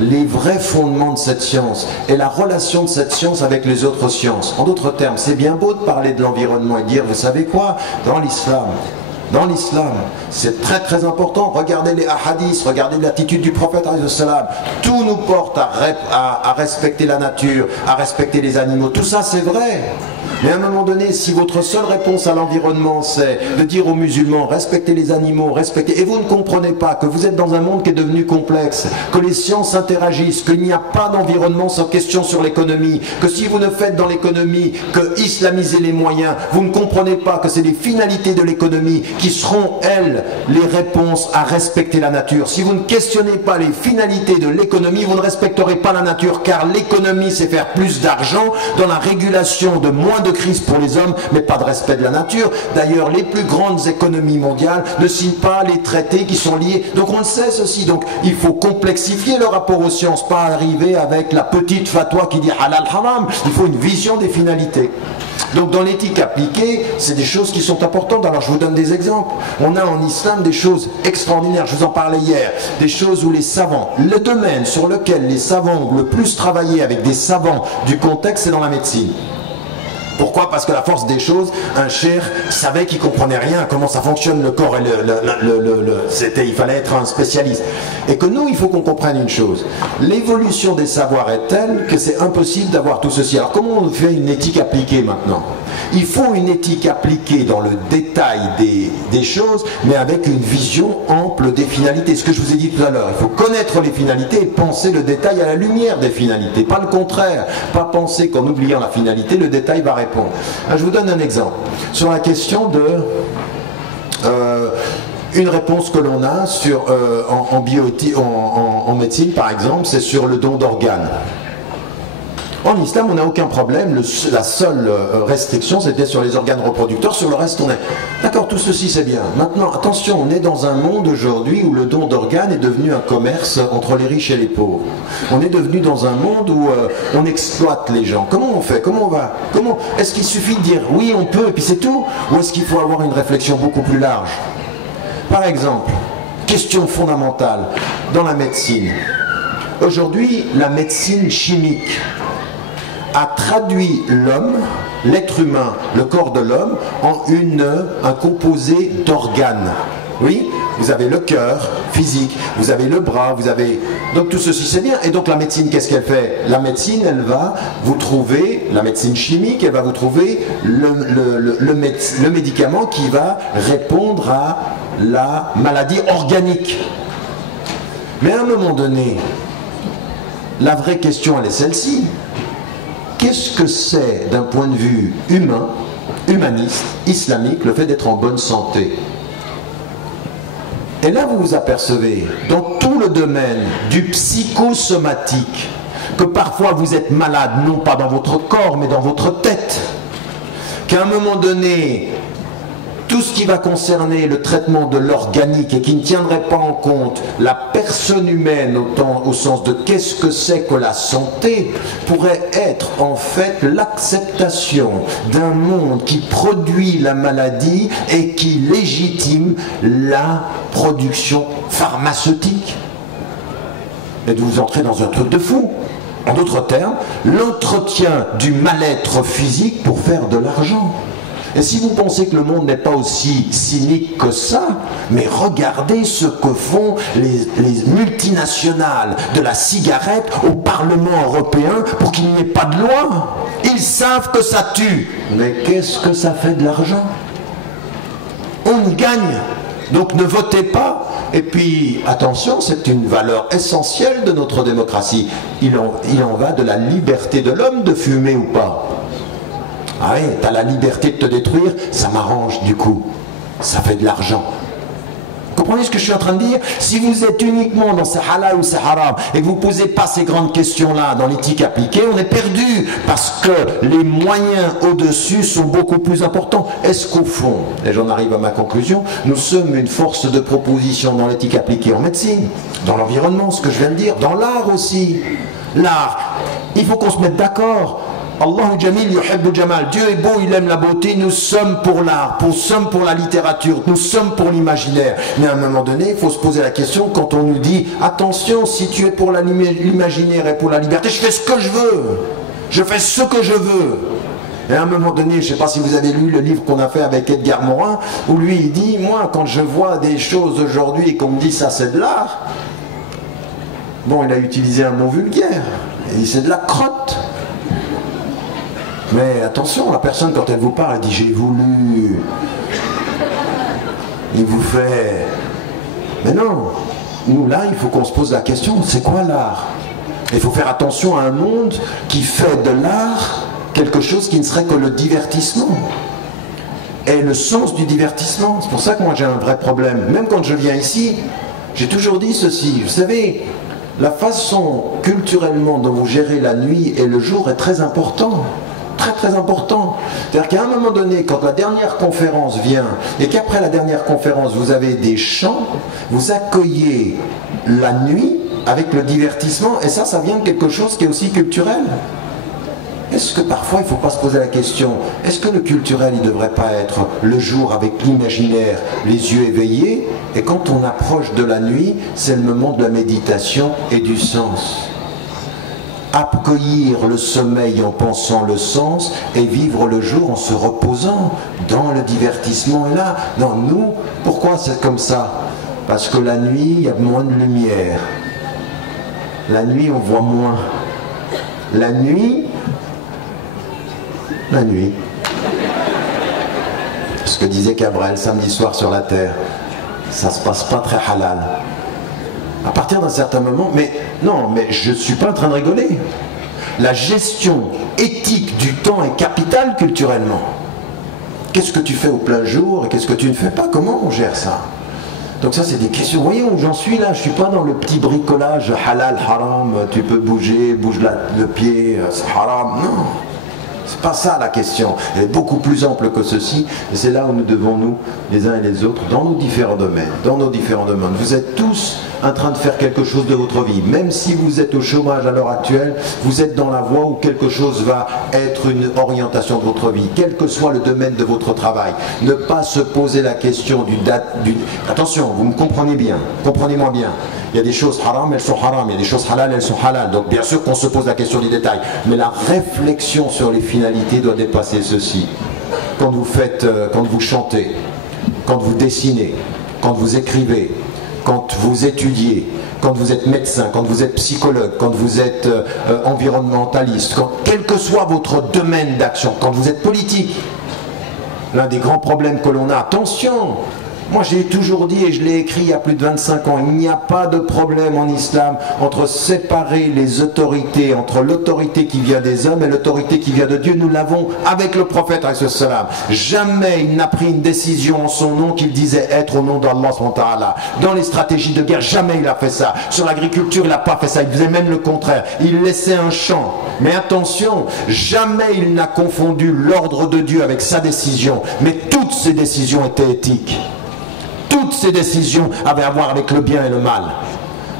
les vrais fondements de cette science et la relation de cette science avec les autres sciences. En d'autres termes, c'est bien beau de parler de l'environnement et de dire, vous savez quoi, dans l'islam, dans l'islam. C'est très très important. Regardez les hadiths, regardez l'attitude du prophète, tout nous porte à respecter la nature, à respecter les animaux. Tout ça c'est vrai. Mais à un moment donné, si votre seule réponse à l'environnement c'est de dire aux musulmans respectez les animaux, respectez, et vous ne comprenez pas que vous êtes dans un monde qui est devenu complexe, que les sciences interagissent, qu'il n'y a pas d'environnement sans question sur l'économie, que si vous ne faites dans l'économie que islamiser les moyens, vous ne comprenez pas que c'est les finalités de l'économie qui seront, elles, les réponses à respecter la nature. Si vous ne questionnez pas les finalités de l'économie, vous ne respecterez pas la nature, car l'économie c'est faire plus d'argent dans la régulation de moins de crise pour les hommes, mais pas de respect de la nature. D'ailleurs, les plus grandes économies mondiales ne signent pas les traités qui sont liés. Donc on le sait ceci. Donc il faut complexifier le rapport aux sciences, pas arriver avec la petite fatwa qui dit halal haram. Il faut une vision des finalités. Donc dans l'éthique appliquée, c'est des choses qui sont importantes. Alors je vous donne des exemples. On a en islam des choses extraordinaires. Je vous en parlais hier. Des choses où les savants, le domaine sur lequel les savants ont le plus travaillé avec des savants du contexte, c'est dans la médecine. Pourquoi? Parce que la force des choses, un cheikh savait qu'il comprenait rien à comment ça fonctionne le corps et il fallait être un spécialiste. Et que nous, il faut qu'on comprenne une chose. L'évolution des savoirs est telle que c'est impossible d'avoir tout ceci. Alors comment on fait une éthique appliquée maintenant? Il faut une éthique appliquée dans le détail des choses, mais avec une vision ample des finalités. Ce que je vous ai dit tout à l'heure, il faut connaître les finalités et penser le détail à la lumière des finalités, pas le contraire. Pas penser qu'en oubliant la finalité, le détail va répondre. Je vous donne un exemple sur la question de une réponse que l'on a sur, en médecine par exemple, c'est sur le don d'organes. En islam, on n'a aucun problème. La seule restriction, c'était sur les organes reproducteurs. Sur le reste, on est... D'accord, tout ceci, c'est bien. Maintenant, attention, on est dans un monde aujourd'hui où le don d'organes est devenu un commerce entre les riches et les pauvres. On est devenu dans un monde où on exploite les gens. Comment on fait? Comment on va? Est-ce qu'il suffit de dire oui, on peut, et puis c'est tout? Ou est-ce qu'il faut avoir une réflexion beaucoup plus large? Par exemple, question fondamentale dans la médecine. Aujourd'hui, la médecine chimique a traduit l'homme, l'être humain, le corps de l'homme, en un composé d'organes. Oui, vous avez le cœur physique, vous avez le bras, vous avez... Donc tout ceci c'est bien. Et donc la médecine, qu'est-ce qu'elle fait? La médecine, elle va vous trouver, la médecine chimique, elle va vous trouver le médicament qui va répondre à la maladie organique. Mais à un moment donné, la vraie question, elle est celle-ci. Qu'est-ce que c'est d'un point de vue humain, humaniste, islamique, le fait d'être en bonne santé? Et là, vous vous apercevez, dans tout le domaine du psychosomatique, que parfois vous êtes malade, non pas dans votre corps, mais dans votre tête. Qu'à un moment donné, tout ce qui va concerner le traitement de l'organique et qui ne tiendrait pas en compte la personne humaine au sens de qu'est-ce que c'est que la santé, pourrait être en fait l'acceptation d'un monde qui produit la maladie et qui légitime la production pharmaceutique. Et de vous entrer dans un truc de fou. En d'autres termes, l'entretien du mal-être physique pour faire de l'argent. Et si vous pensez que le monde n'est pas aussi cynique que ça, mais regardez ce que font les multinationales de la cigarette au Parlement européen pour qu'il n'y ait pas de loi. Ils savent que ça tue. Mais qu'est-ce que ça fait de l'argent? On gagne. Donc ne votez pas. Et puis, attention, c'est une valeur essentielle de notre démocratie. Il en va de la liberté de l'homme de fumer ou pas. Ah oui, t'as la liberté de te détruire, ça m'arrange du coup. Ça fait de l'argent. Vous comprenez ce que je suis en train de dire? Si vous êtes uniquement dans c'est halal ou c'est haram et que vous ne posez pas ces grandes questions-là dans l'éthique appliquée, on est perdu parce que les moyens au-dessus sont beaucoup plus importants. Est-ce qu'au fond, et j'en arrive à ma conclusion, nous sommes une force de proposition dans l'éthique appliquée en médecine, dans l'environnement, ce que je viens de dire, dans l'art aussi. L'art, il faut qu'on se mette d'accord. Allahu Jamil yuhibbu Jamal. Dieu est beau, il aime la beauté. Nous sommes pour l'art, nous sommes pour la littérature, nous sommes pour l'imaginaire. Mais à un moment donné, il faut se poser la question quand on nous dit attention, si tu es pour l'imaginaire et pour la liberté, je fais ce que je veux. Je fais ce que je veux. Et à un moment donné, je ne sais pas si vous avez lu le livre qu'on a fait avec Edgar Morin, où lui il dit, moi quand je vois des choses aujourd'hui et qu'on me dit ça c'est de l'art, bon il a utilisé un mot vulgaire, il dit c'est de la crotte. Mais attention, la personne quand elle vous parle, elle dit j'ai voulu, il vous fait, mais non, nous là il faut qu'on se pose la question, c'est quoi l'art? Il faut faire attention à un monde qui fait de l'art quelque chose qui ne serait que le divertissement. Et le sens du divertissement, c'est pour ça que moi j'ai un vrai problème. Même quand je viens ici, j'ai toujours dit ceci. Vous savez, la façon culturellement dont vous gérez la nuit et le jour est très important. Très très important. C'est-à-dire qu'à un moment donné, quand la dernière conférence vient, et qu'après la dernière conférence vous avez des chants, vous accueillez la nuit avec le divertissement, et ça vient de quelque chose qui est aussi culturel. Est-ce que parfois il ne faut pas se poser la question, est-ce que le culturel il ne devrait pas être le jour avec l'imaginaire, les yeux éveillés, et quand on approche de la nuit, c'est le moment de la méditation et du sens. Accueillir le sommeil en pensant le sens et vivre le jour en se reposant dans le divertissement. Et là, non, nous, pourquoi c'est comme ça? Parce que la nuit, il y a moins de lumière. La nuit, on voit moins. La nuit, ce que disait Cabrel samedi soir sur la terre, ça se passe pas très halal. À partir d'un certain moment, mais non, mais je ne suis pas en train de rigoler. La gestion éthique du temps est capitale culturellement. Qu'est-ce que tu fais au plein jour et qu'est-ce que tu ne fais pas? Comment on gère ça? Donc ça c'est des questions. Vous voyez où j'en suis là? Je ne suis pas dans le petit bricolage halal, haram, tu peux bouger, bouge le pied, c'est haram. Non, c'est pas ça la question. Elle est beaucoup plus ample que ceci. Et c'est là où nous devons, nous, les uns et les autres, dans nos différents domaines, vous êtes tous en train de faire quelque chose de votre vie. Même si vous êtes au chômage à l'heure actuelle, vous êtes dans la voie où quelque chose va être une orientation de votre vie, quel que soit le domaine de votre travail. Ne pas se poser la question Attention, vous me comprenez bien, comprenez-moi bien. Il y a des choses haram, elles sont haram, il y a des choses halal, elles sont halal. Donc bien sûr qu'on se pose la question du détail. Mais la réflexion sur les finalités doit dépasser ceci. Quand vous chantez, quand vous dessinez, quand vous écrivez, quand vous étudiez, quand vous êtes médecin, quand vous êtes psychologue, quand vous êtes environnementaliste, quel que soit votre domaine d'action, quand vous êtes politique, l'un des grands problèmes que l'on a, attention, moi j'ai toujours dit et je l'ai écrit il y a plus de 25 ans, il n'y a pas de problème en islam entre séparer les autorités, entre l'autorité qui vient des hommes et l'autorité qui vient de Dieu. Nous l'avons avec le prophète alayhi salam. Jamais il n'a pris une décision en son nom qu'il disait être au nom d'Allah subhanahu wa ta'ala. Dans les stratégies de guerre, jamais il a fait ça. Sur l'agriculture, il n'a pas fait ça, il faisait même le contraire. Il laissait un champ. Mais attention, jamais il n'a confondu l'ordre de Dieu avec sa décision. Mais toutes ses décisions étaient éthiques. Toutes ces décisions avaient à voir avec le bien et le mal.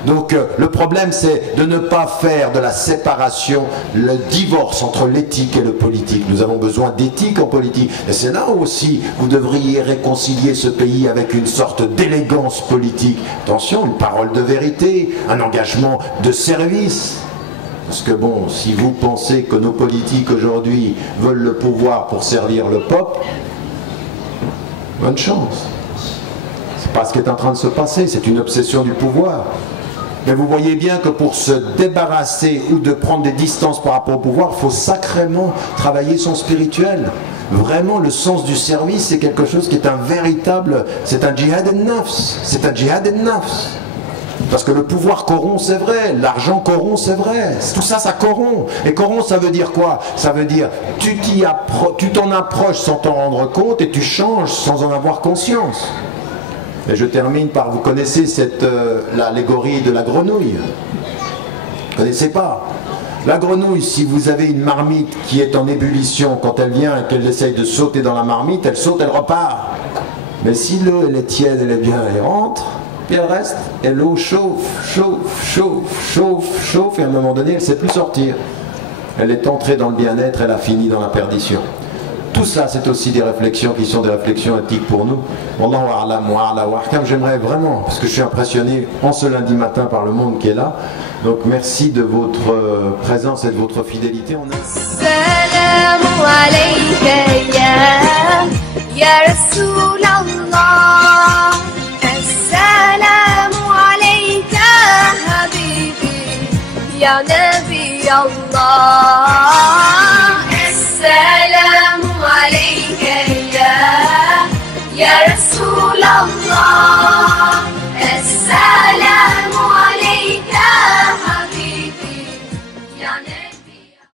Donc le problème c'est de ne pas faire de la séparation, le divorce entre l'éthique et le politique. Nous avons besoin d'éthique en politique. Et c'est là aussi vous devriez réconcilier ce pays avec une sorte d'élégance politique. Attention, une parole de vérité, un engagement de service. Parce que bon, si vous pensez que nos politiques aujourd'hui veulent le pouvoir pour servir le peuple, bonne chance. C'est pas ce qui est en train de se passer, c'est une obsession du pouvoir. Mais vous voyez bien que pour se débarrasser ou de prendre des distances par rapport au pouvoir, il faut sacrément travailler son spirituel. Vraiment, le sens du service, c'est quelque chose qui est un véritable... C'est un djihad en-nafs. C'est un djihad en-nafs. Parce que le pouvoir corrompt, c'est vrai. L'argent corrompt, c'est vrai. Tout ça, ça corrompt. Et corrompt, ça veut dire quoi? Ça veut dire, tu t'en approches sans t'en rendre compte et tu changes sans en avoir conscience. Et je termine par, vous connaissez l'allégorie de la grenouille? Vous ne connaissez pas? La grenouille, si vous avez une marmite qui est en ébullition, quand elle vient et qu'elle essaye de sauter dans la marmite, elle saute, elle repart. Mais si l'eau, elle est tiède, elle est bien, elle rentre, puis elle reste, et l'eau chauffe, et à un moment donné, elle ne sait plus sortir. Elle est entrée dans le bien-être, elle a fini dans la perdition. Tout ça, c'est aussi des réflexions qui sont des réflexions éthiques pour nous. Wallahu a'lam wa a'la wa ahkam. J'aimerais vraiment, parce que je suis impressionné en ce lundi matin par le monde qui est là. Donc merci de votre présence et de votre fidélité. عليك يا رسول الله السلام عليك حبيبي يا نبي الله